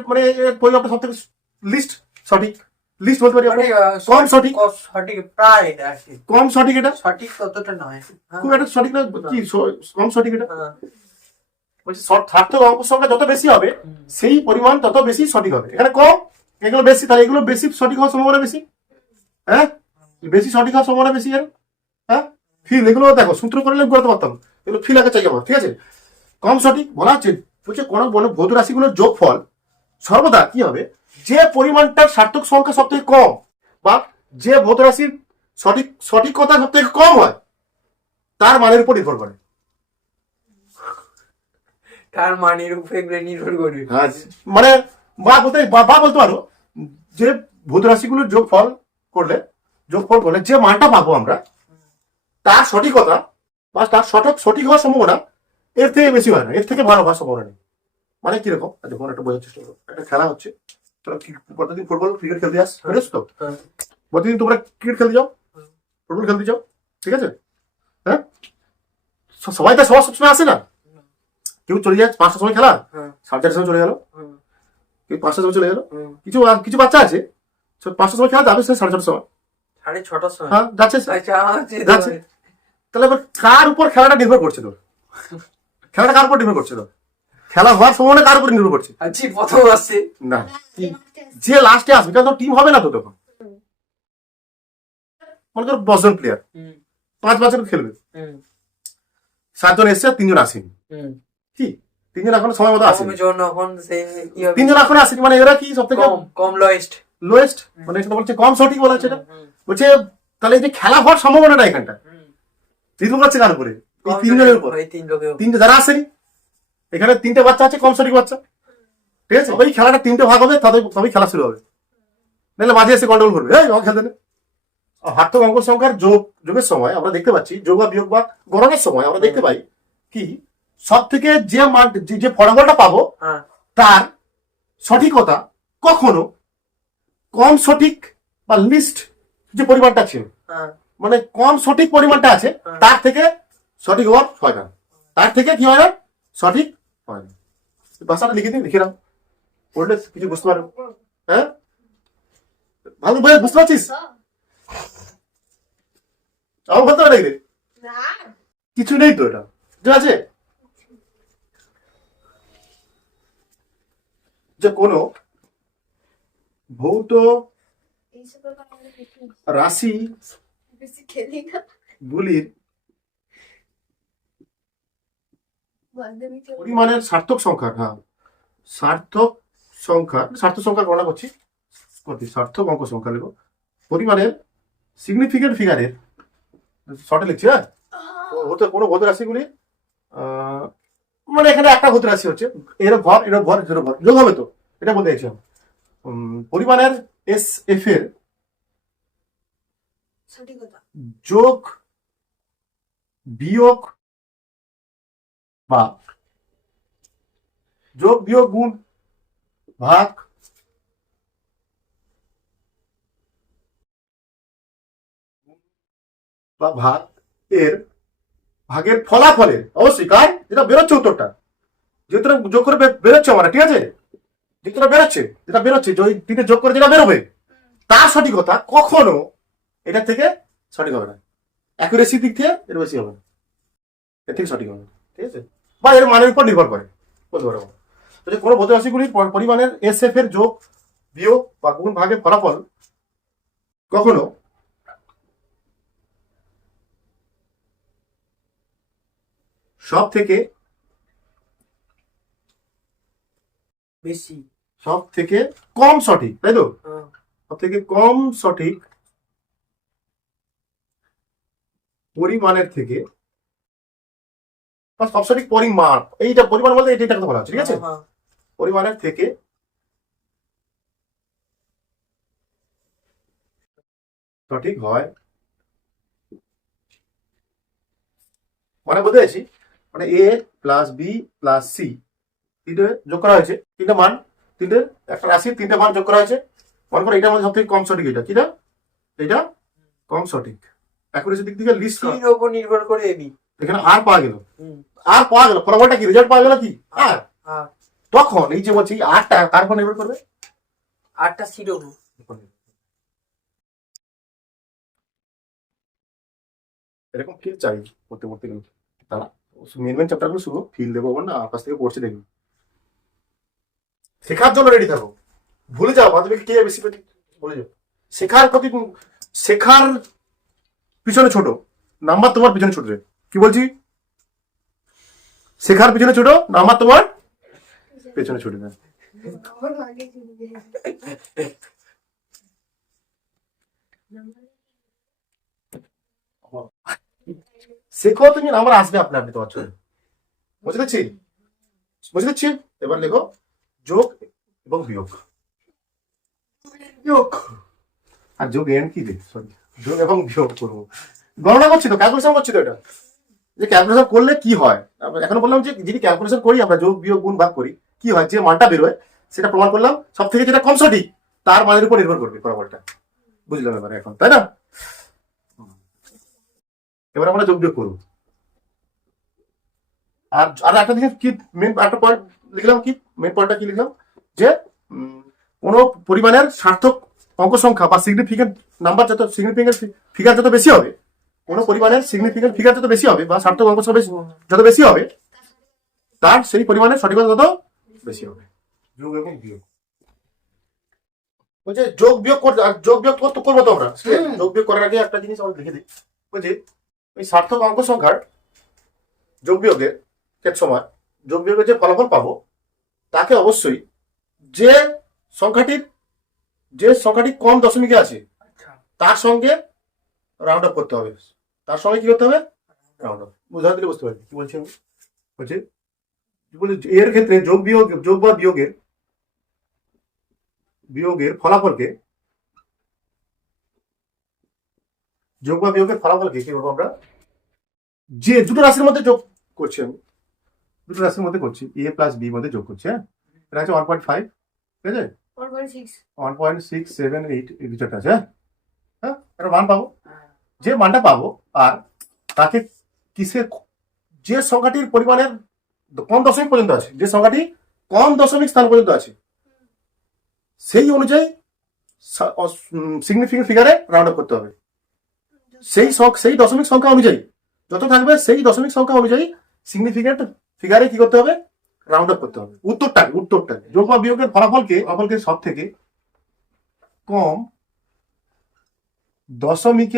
পরিমাপটা সব থেকে লিস্ট সঠিক, লিস্ট বলতে পারি আমরা। কম সঠিক, সঠিক প্রায় আর কি। কম সঠিক, এটা সঠিক ততটা নয়। খুব একটা সঠিক না, কি কম সঠিক এটা। হ্যাঁ। বলছি সার্থক অঙ্ক সংখ্যা যত বেশি হবে সেই পরিমাণ তত বেশি সঠিক হবে। এখানে কম, এগুলো বেশি, তাহলে এগুলো বেশি সঠিক হওয়ার সম্ভাবনা বেশি। হ্যাঁ, বেশি সঠিক হওয়ার সম্ভাবনা বেশি। এর হ্যাঁ, ফিল, এগুলো দেখো সূত্র করলে করতে পারতাম, এগুলো ফিল আগে চাই আমার। ঠিক আছে, কম সঠিক বলা হচ্ছে, বলছে কোনো বোধ রাশিগুলোর যোগফল সর্বদা কি হবে, যে পরিমাণটার সার্থক সংখ্যা সব থেকে কম, বা যে বোধ রাশির সঠিকতা সব থেকে কম হয়, তার মানের উপর নির্ভর করে। তার মানের উপরে নির্ভর করবে। মানে বা বলতে পারো যে বোধ রাশিগুলোর যোগফল করলে যে মানটা পাবো আমরা, তার সঠিকতা বা তার সঠিক হওয়ার সম্ভাবনা এর থেকে বেশি হয় না, এর থেকে ভালো হওয়ার সম্ভাবনা নেই। মানে কিরকম, যখন একটা বোঝার চেষ্টা করো, একটা খেলা হচ্ছে, তোরা প্রতিদিন ফুটবল ক্রিকেট খেলতে যাস, বুঝেছো তো? প্রতিদিন তোমরা ক্রিকেট খেলতে যাও, ফুটবল খেলতে যাও, ঠিক আছে? হ্যাঁ, সবাই তো সবসময় আসে না, কেউ চলে যায় 5টার সময় খেলা, 4:30 সময় চলে গেল, কেউ 5টার সময় চলে গেল। কিছু বাচ্চা আছে 5টার সময় খেলা যাবে, 6:30 সময়, 6:30 সময় হ্যাঁ যাচ্ছে। যাচ্ছে। তাহলে এবার কার উপর খেলাটা নির্ভর করছে তোর? খেলাটা কার উপর নির্ভর করছে তোর? খেলা হওয়ার সম্ভাবনা কার উপর নির্ভর করছে? আচ্ছা, প্রথম আসছে না, যে লাস্টে আসবে, কারণ টিম হবে না তো তখন। মনে করো 10 জন প্লেয়ার 5 বছর খেলবে, 7 জন এসছে, 3 জন আসেনি, কি 3 জন এখন সময় মতো আসেনি, 3 জন এখন আসেনি, মানে এরা কি সব থেকে কম লোয়েস্ট, মানে সেটা বলছে কম সঠিক বলা হচ্ছে। এটা বলছে তাহলে এই যে খেলা হওয়ার সম্ভাবনাটা এখানটা নির্ভর করছে কার উপরে? এই 3 জনের উপর। 3 যারা আসেনি, এখানে 3টে বাচ্চা আছে কম সঠিক বাচ্চা, ঠিক আছে? ওই খেলাটা 3টে ভাগ হবে, তবেই খেলা শুরু হবে, নাহলে মাঝে এসে গন্ডগোল করবে, এই খেলতে না। সার্থক অঙ্ক সংখ্যার যোগের সময় আমরা দেখতে পাচ্ছি, যোগ বা বিয়োগ বা গণনার সময় আমরা দেখতে পাই কি, সব থেকে যে মান, যে ফলাফলটা পাবো তার সঠিকতা কখনো কম সঠিক বা লিস্ট যে পরিমাণটা আছে, মানে কম সঠিক পরিমাণটা আছে, তার থেকে সঠিক হওয়ার হয় না, তার থেকে কি হয় না, সঠিক হয় না। ভাষাটা লিখে নাও, পড়লে কিছু বুঝতে পারো। হ্যাঁ, ভালো বুঝতে পারছিস? আমার বলতে পারে কিছু নেই তো, এটা ঠিক আছে। যে কোনো ভৌত রাশি গুলির পরিমাণের সার্থক সংখ্যা, হ্যাঁ সার্থক সংখ্যা গণনা করছি, সার্থক অঙ্ক সংখ্যা লিখো, পরিমাণের সিগনিফিকেন্ট ফিগারের, শর্টে লিখছি। হ্যাঁ, কোনো ভৌত রাশিগুলি, মানে এখানে একটা ভৌত রাশি হচ্ছে, এর ভর যোগ হবে তো, এটা বলতে চাইছি। পরিমাণের SF এর যোগ বিয়োগ বা গুণ ভাগ বা এর ভাগের ফলাফলের, অবশ্যই কার যেটা বেরোচ্ছে উত্তরটা, যেহেতু যোগ করে বেরোচ্ছে আমরা, ঠিক আছে, যেটা বেরোচ্ছে ওই 3টে যোগ করে যেটা বেরোবে, তার সঠিকতা কখনো এটা থেকে সঠিক হবে না, অ্যাকুরেসি দিক থেকে এর বেশি হবে না, এর থেকে সঠিক হবে, ঠিক আছে, বা এর মানের উপর নির্ভর করে বলতে পারবো। কোনো ভৌত রাশিগুলির পরিমাণের SF এর যোগ বিয়োগ বা গুণ ভাগের ফলাফল কখনো সব থেকে বেশি। সব থেকে কম সঠিক, তাই তো? হ্যাঁ। সব থেকে কম সঠিক পরিমাণের থেকে বা সব সঠিক পরিমাণ, এইটা পরিমাণ বলতে এইটাকে তো বলা হচ্ছে, ঠিক আছে? হ্যাঁ, পরিমাণের থেকে সঠিক হয়, মানে বলতে চাইছি মানে এ প্লাস বি প্লাস সি তিনটে যোগ করা হয়েছে, তিনটে মান, তিনটে একটা রাশির তিনটে মান যোগ করা হয়েছে। মনে করো এটার মধ্যে সব থেকে কম সঠিক এটা, কিটা এটা কম সঠিক, অ্যাকুরেসির দিক থেকে লিস্ট C-র উপর নির্ভর করে এবি। এখানে আর পাওয়া গেল, হুম। আর পাওয়া গেল, ফলাফলটা কি, রেজাল্ট পাওয়া গেল কি আর। হ্যাঁ। তখন এই যে বলছি আরটা কার উপর নির্ভর করবে, 8টা C-র উপর। এরকম ফিল চাই পড়তে পড়তে গেলে তারা মেন মেন চ্যাপ্টারগুলো শুরু ফিল দেবো না, আকাশ থেকে পড়ছে দেখবি, শেখার জন্য রেডি থাকো, ভুলে যাও মাধ্যমিক কে বেশি পেটি, ভুলে যাও। শেখার প্রতি, শেখার পিছনে ছোট, নাম্বার তোমার পিছনে ছোট রে। কি বলছি, শেখার পিছনে ছোট, নাম্বার তোমার পেছনে ছোট না। শেখো তুমি, নাম্বার আসবে আপনি আপনি তোমার চলে, বুঝতে পারছি, বুঝতে পারছি। এবার লেখো যোগ এবং বিয়োগ, যোগ আর যোগ এন্ড কি দে, সরি, যোগ এবং বিয়োগ করবো, গণনা করছি তো, ক্যালকুলেশন করছি তো, এটা যে ক্যালকুলেশন করলে কি হয়, এখনো বললাম যে যদি ক্যালকুলেশন করি আমরা, যোগ বিয়োগ গুণ ভাগ করি, কি হয়, যে মানটা বেরোয় সেটা প্রমাণ করলাম, সব থেকে যেটা কম সঠিক তার মানের উপর নির্ভর করবে ফলাফলটা, বুঝলাম এবারে এখন, তাই না? এবার আমরা যোগ বিয়োগ করবো। আর আর একটা জিনিস কি, মেন একটা পয়েন্ট লিখলাম, কি মেন পয়েন্টটা কি লিখলাম, যে কোন পরিমাণের সার্থক অঙ্ক সংখ্যা বা সিগনিফিকেন্ট নাম্বার যত, সিগনিফিকেন্ট ফিগার যত বেশি হবে, কোন পরিমাণের সিগনিফিকেন্ট ফিগার যত বেশি হবে বা সার্থক অঙ্ক যত বেশি হবে, তার সেই পরিমাণের সঠিকতা তত বেশি হবে। যোগ এবং বিয়োগ বলছে, যোগ বিয়োগ যোগ বিয়োগ তো করবো তো আমরা, যোগ বিয়োগ করার আগে একটা জিনিস আমরা লিখে দিই, বলছি ওই সার্থক অঙ্ক সংখ্যার যোগ বিয়োগের সময় যোগ বিয়োগের যে ফলাফল পাবো তাকে অবশ্যই যে সংখ্যাটি কম দশমিকে আছে তার সঙ্গে রাউন্ড আপ করতে হবে, তার সঙ্গে কি করতে হবে, রাউন্ড আপ। উদাহরণ দিলে বুঝতে পারছি কি বলছি আমি, বলছি এর ক্ষেত্রে যোগ বিয়োগ, যোগ বা বিয়োগের ফলাফলকে, যোগ বা বিয়োগের ফলাফলকে কি করবো আমরা, যে দুটো রাশির মধ্যে যোগ করছি আমি, দুটো রাশির মধ্যে করছি, এ প্লাস বি মধ্যে যোগ করছি, হ্যাঁ এটা হচ্ছে 1.5, ঠিক আছে, 1.678 এই দুটোটা আছে, হ্যাঁ একটা মান পাবো, যে মানটা পাবো আর তাকে কিসের, যে সংখ্যাটির পরিমাণের কম দশমিক পর্যন্ত আছে, যে সংখ্যাটি কম দশমিক স্থান পর্যন্ত আছে সেই অনুযায়ী সিগনিফিকেন্ট ফিগারে রাউন্ড আপ করতে হবে, সেই দশমিক সংখ্যা অনুযায়ী যত থাকবে সেই দশমিক সংখ্যা অনুযায়ী সিগনিফিকেন্ট ফিগারে কি করতে হবে, রাউন্ড আপ করতে হবে। উত্তরটা যোগ বা বিয়োগের ফলাফলকে সব থেকে কম দশমিক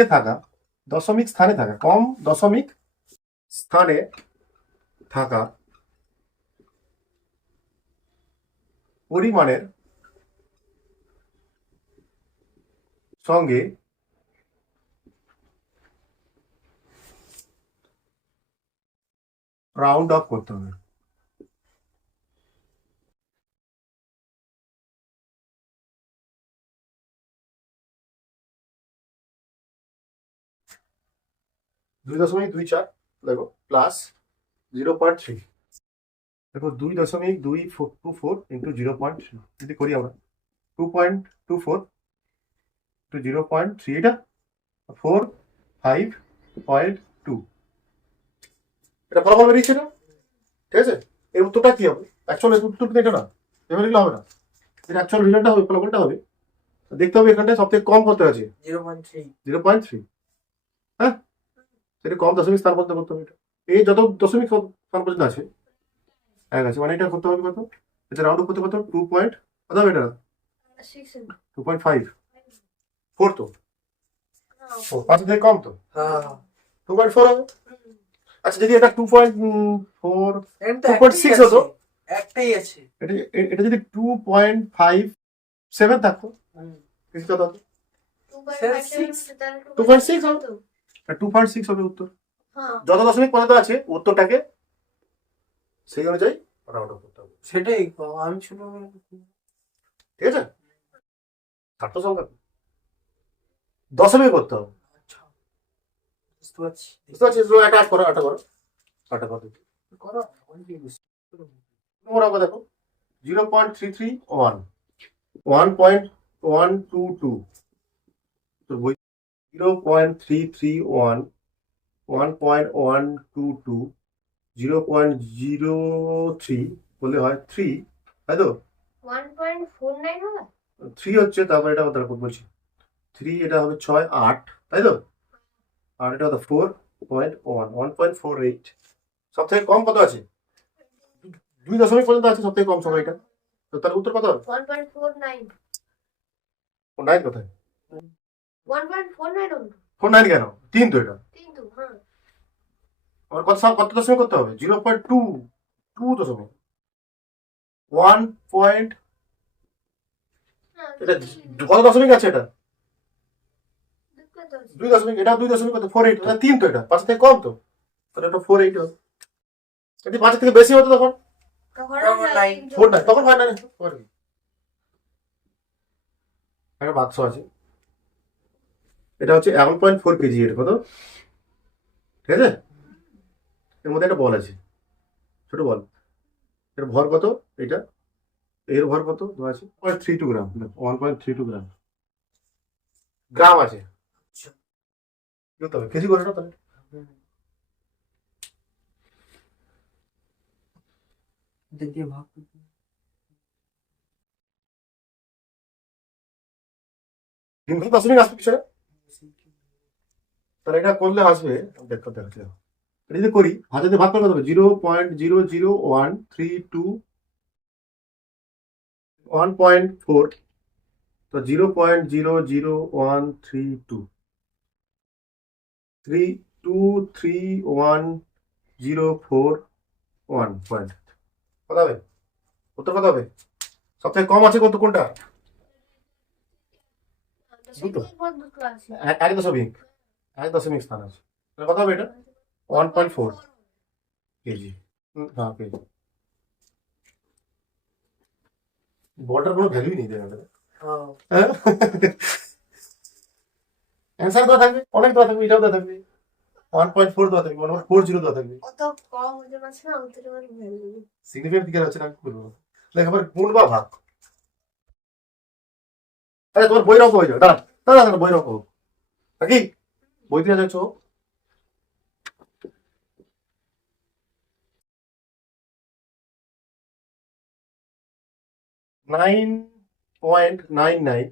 স্থানে থাকা, কম দশমিক স্থানে থাকা পরিমাণের সঙ্গে রাউন্ড অফ করতে হবে। দুই দশমিক দুই চার দেখো প্লাস 0.3, দেখো 2.224 ইন্টু 0.3 যদি করি আমরা 2.24 টু 0.3, এটা 45.2, এটা ফলাফল বেরিয়েছে না, ঠিক আছে। এর উত্তরটা কি হবে, অ্যাকচুয়ালি উত্তরটা এটা না, এভাবে লিখলে হবে না, এটা অ্যাকচুয়াল রিজাল্টটা হবে, ফলাফলটা হবে, দেখতে হবে এখানটায় সব থেকে কম কত আছে, 0.3, হ্যাঁ সেটা কম দশমিক স্থান পর্যন্ত করতে হবে, এটা এই যত দশমিক স্থান পর্যন্ত আছে এক আছে, মানে এটা করতে হবে কত, এটা রাউন্ড করতে কত 2 পয়েন্ট, কত হবে এটা 2.54 তো 5 থেকে কম তো হ্যাঁ 2.4 হবে। আচ্ছা যদি এটা 2.4 এর তো 2.6 একটাই হতো? আছে, একটাই আছে। এটা যদি 2.57 থাকতো কিছু কত হতো? 2.6 হবে। 2.6 হবে উত্তর। হ্যাঁ যত দশমিক পর্যন্ত আছে উত্তরটাকে সেই অনুযায়ী রাউন্ড অফ করতে হবে, সেটাই আমি ছোট ঠিক আছে? ছাত্র সংখ্যা দশমিক করতে হবে, আচ্ছা বুঝতে পারছি। বুঝতে পারছিস? তো একটা করো, একটা করো, একটা করো। করো অনেকই বুঝতে নম্বর অঙ্ক দেখো 0.331 1.122 তো বই 0.331 1.122 0.03 বললে হয় 3, তাই তো? 1.49 হবে 3 হচ্ছে, তারপর এটা আবার বলছি 3, এটা হবে 6 8, তাই তো? আর এটা হলো 4.1 1.48। সব থেকে কম কত আছে? 2 দশমিক পর্যন্ত আছে সব থেকে কম সময়টা, তো তার উত্তর কত হবে? 1.49 9 কোথায়? 1.49 হবে 49 কেন? 3 তো এটা। কিন্তু হ্যাঁ আর কত দশমিক করতে হবে? 0.2 2 দশমিক 1 পয়েন্ট, হ্যাঁ, এটা কত দশমিক আছে? এটা দুঃখিত হচ্ছে। 2 দশমিক, এটা 2 দশমিক কত? 48, এটা 3 তো, এটা 5 থেকে কম তো, তাহলে এটা 48 হবে। যদি 5 থেকে বেশি হতো তখন তখন তখন আমরা 9 কিন্তু- 4 না, তখন হয় না, একটা বাক্স আছে, এটা হচ্ছে 1.4 কেজি, এটা কত? ঠিক আছে, এর মধ্যে একটা বল আছে, ছোট বল, এর ভর কত? এটা এর ভর কত দেওয়া আছে? 0.32 গ্রাম, 1.32 গ্রাম, গ্রাম আছে, আচ্ছা কি করতে হবে? কেজি করে না তাহলে? দেখিয়ে ভাগ কিন্তু দশমিক আসবে পিছনে, তাহলে এটা করলে আসবে, দেখো দেখো এটা যদি করি হাতে দিয়ে ভাগ করে কত হবে? 0.00132 1.4, তো 0.00132 3231041 পয়েন্ট, কত হবে উত্তর? কত হবে? সব থেকে কম আছে কত, কোনটা? দুটো। দশমিকের পর দুটো আছে 1 দশমিক স্থান আছে, তাহলে কত হবে এটা? 1.4 কেজি। হ্যাঁ কেজি। বলটার কোনো ভ্যালুই নেই দেখাতে, হ্যাঁ অ্যান্সার দেওয়া থাকবে, অনেক দেওয়া থাকবে, এটাও দেওয়া থাকবে 1.4 দেওয়া থাকবে, 1.40 দেওয়া থাকবে, কত কম ওজন আছে না ওদের আমার ভ্যালু সিগনিফিকেন্ট ফিগার আছে না, আমি কি করবো? দেখ আবার গুণ বা ভাগ। আরে তোমার বই রকম হয়ে যাবে, দাঁড়া দাঁড়া দাঁড়া, বই রকম নাকি? বই দিয়ে যাচ্ছ 9.99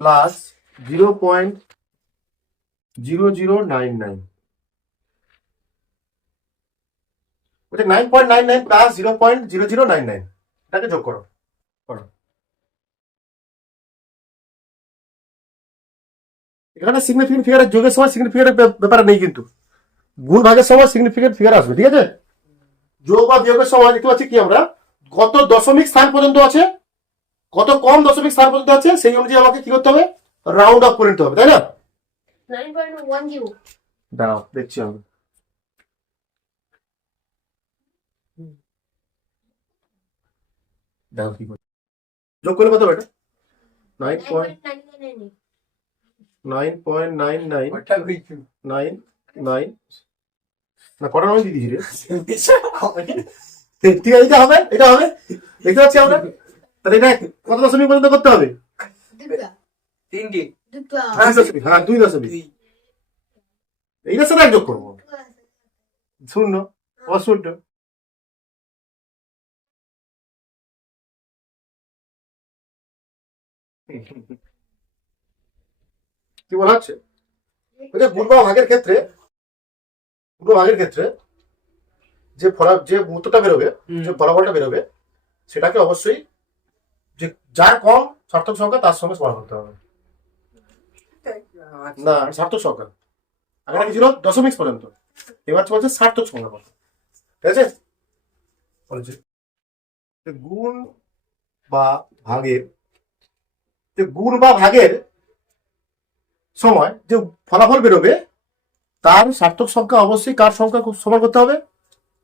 প্লাস 0.0099, ওটা 9.99 প্লাস 0.0099, এটাকে যোগ করো, করো। এখানে সিগনিফিকেন্ট ফিগারের যোগের সময় সিগনিফিকেন্টের ব্যাপার নেই, কিন্তু গুণ ভাগের সময় সিগনিফিকেন্ট ফিগার আসবে, ঠিক আছে? যোগ বা বিয়োগের সময় দেখতে পাচ্ছি কি আমরা, কত দশমিক স্থান পর্যন্ত আছে, কত কম দশমিক স্থান পর্যন্ত আছে, সেই অনুযায়ী আমাকে কি করতে হবে? রাউন্ড অফ করে নিতে হবে, তাই না? 9.10 দাঁড়াও দেখছি আমি, দেখো কি করে যোগ করলে কত হবে? এটা 9.99 9.99 ওটা হইছে 99 না, কটা নয় দিয়ে দিয়েছি রে। ঠিক আছে, এটা হবে, এটা হবে, দেখতে পাচ্ছি আমরা। তাহলে এটা কত দশমিক পর্যন্ত করতে হবে? দুটো তিনটি দুটো 2 দশমিক, হ্যাঁ 2 দশমিক, দুই এইটার সাথে এক যোগ করবো, শূন্য অশূন্য। কি বলা হচ্ছে? ওই যে গুণ বা ভাগের ক্ষেত্রে, গুণ বা ভাগের ক্ষেত্রে যে মুহূর্তটা বেরোবে, যে ফলাফলটা বেরোবে, সেটাকে অবশ্যই যে যার কম সার্থক সংখ্যা তার সঙ্গে সমান করতে হবে। না সার্থক সংখ্যা। আগে কি ছিল দশমিক পর্যন্ত, এবার চলছে সার্থক সংখ্যা পর্যন্ত। ঠিক আছে, বলছে যে গুণ বা ভাগের, যে গুণ বা ভাগের সময় যে ফলাফল বেরোবে তার সার্থক সংখ্যা অবশ্যই কার সংখ্যা সমান করতে হবে,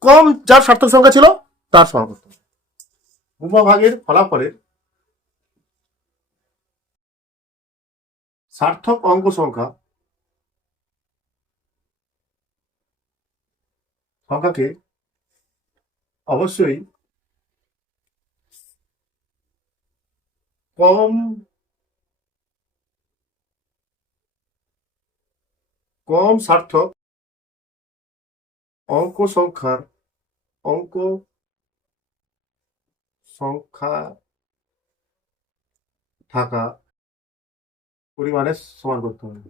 কম যার সার্থক সংখ্যা ছিল তার সমান করতে হবে। গুণ বা ভাগের ফলাফলের সার্থক অঙ্ক সংখ্যাকে অবশ্যই কম সার্থক অঙ্ক সংখ্যা থাকা পরিমাণে সমান করতে হবে।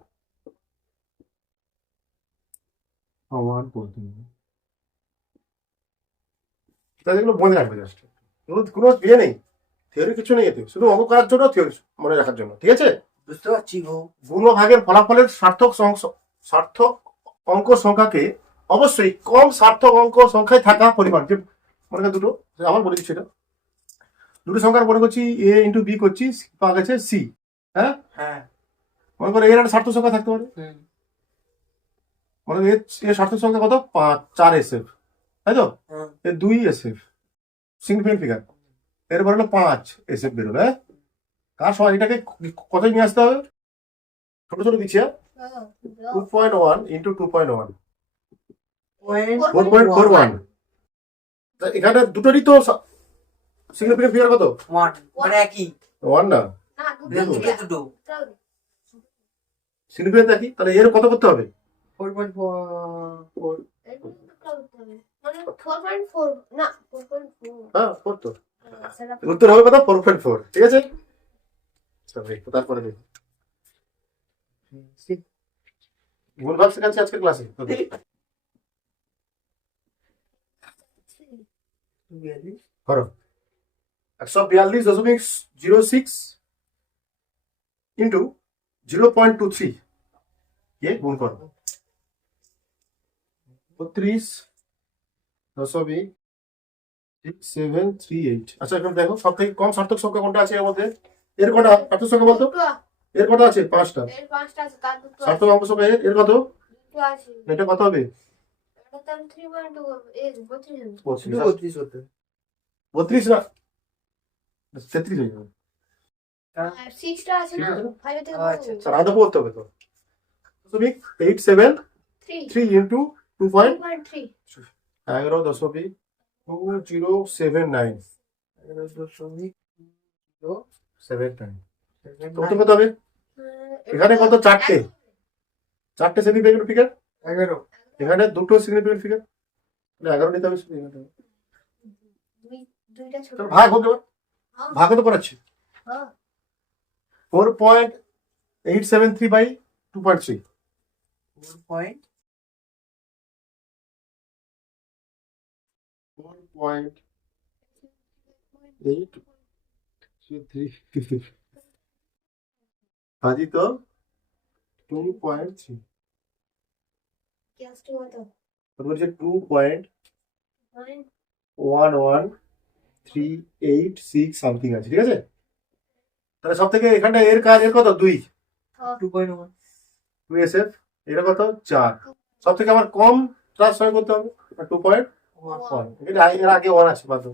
তাই এগুলো মনে রাখবে জাস্ট, কোনো বিয়ে নেই, থিওরি কিছু নেই এতে, শুধু অঙ্ক করার জন্য, থিওরি মনে রাখার জন্য। ঠিক আছে, বুঝতে পারছি গো। গুণ ও ভাগের ফলাফলের সার্থক অঙ্ক সংখ্যাকে অবশ্যই কম সার্থক অঙ্ক সংখ্যায় থাকা পরিমাণ, যে মনে কর দুটো, আমার বলে দিচ্ছি এটা, দুটো সংখ্যার মনে করছি এ ইন্টু বি করছি, পাওয়া গেছে সি। হ্যাঁ, হ্যাঁ, মনে করো এর একটা সার্থক সংখ্যা থাকতে পারে, মনে করো এর সার্থক সংখ্যা কত, 4 SF, তাই তো, এর 2 SF সিগনিফিকেন্ট ফিগার, এরপর হলো 5 SF বেরোলো। হ্যাঁ, কার সময় এটাকে কত নিয়ে আসতে হবে, ছোট ছোট দিচ্ছি, 2.1 ইন্টু 2.1 4.41। এখানে দুটোরই তো সিগনিফিকেন্ট ফিগার কত, 1 মানে একই, 1 না, না দুটো সিগনিফিকেন্ট একই, তাহলে এর কত করতে হবে, 4.4 মানে 4.4 না 4.4 হ্যাঁ 4 তো, সেটা উত্তর হবে কত, 4.4। ঠিক আছে, তারপরে দেখি গুণ ভাগ শেখাচ্ছি আজকের ক্লাসে। করো 142.06 ইন্টু 0.23 গুণ করো 32.6738। আচ্ছা এখন দেখো সব থেকে কম সার্থক সংখ্যা কোনটা আছে এর মধ্যে, এর কটা সার্থক সংখ্যা বলতো, দুটো এর কটা আছে, 5টা এর 5টা আছে, তার দুটো আছে, সার্থক অঙ্ক সংখ্যা, এর কত, দুটো আছে, এটা কত হবে, এটা তার 3.2 এই 32 32 হতে 32 না 33 হয়ে যাবে, আর 6টা আছে না 5 থেকে আচ্ছা, স্যার আদা বলতে হবে তো, 873 3 ইন্টু 2.11 2.3 2079 79 কত কত হবে, এখানে কত, চারটে সিগনিফিকেন্ট ফিগার, 11 এখানে দুটো সিগনিফিকেন্ট ফিগার, 11 নিতে হবে। দুইটা ছোট চলো ভাগ হতে পারে, ভাগ হতে পারছি, হ্যাঁ 4.873 বাই 2.3, 4.833 ভাজি তো 2.3, কি আসছে কত বলছে 2.11386 সামথিং আছে। ঠিক আছে, তাহলে সব থেকে এখানটা এর কাজ, এর কত 2 2.1 SF, এর কত 4, সব থেকে আমার কম ট্রান্সফার করতে হবে 2.1, এর আগে 1 আছে বাদ দাও,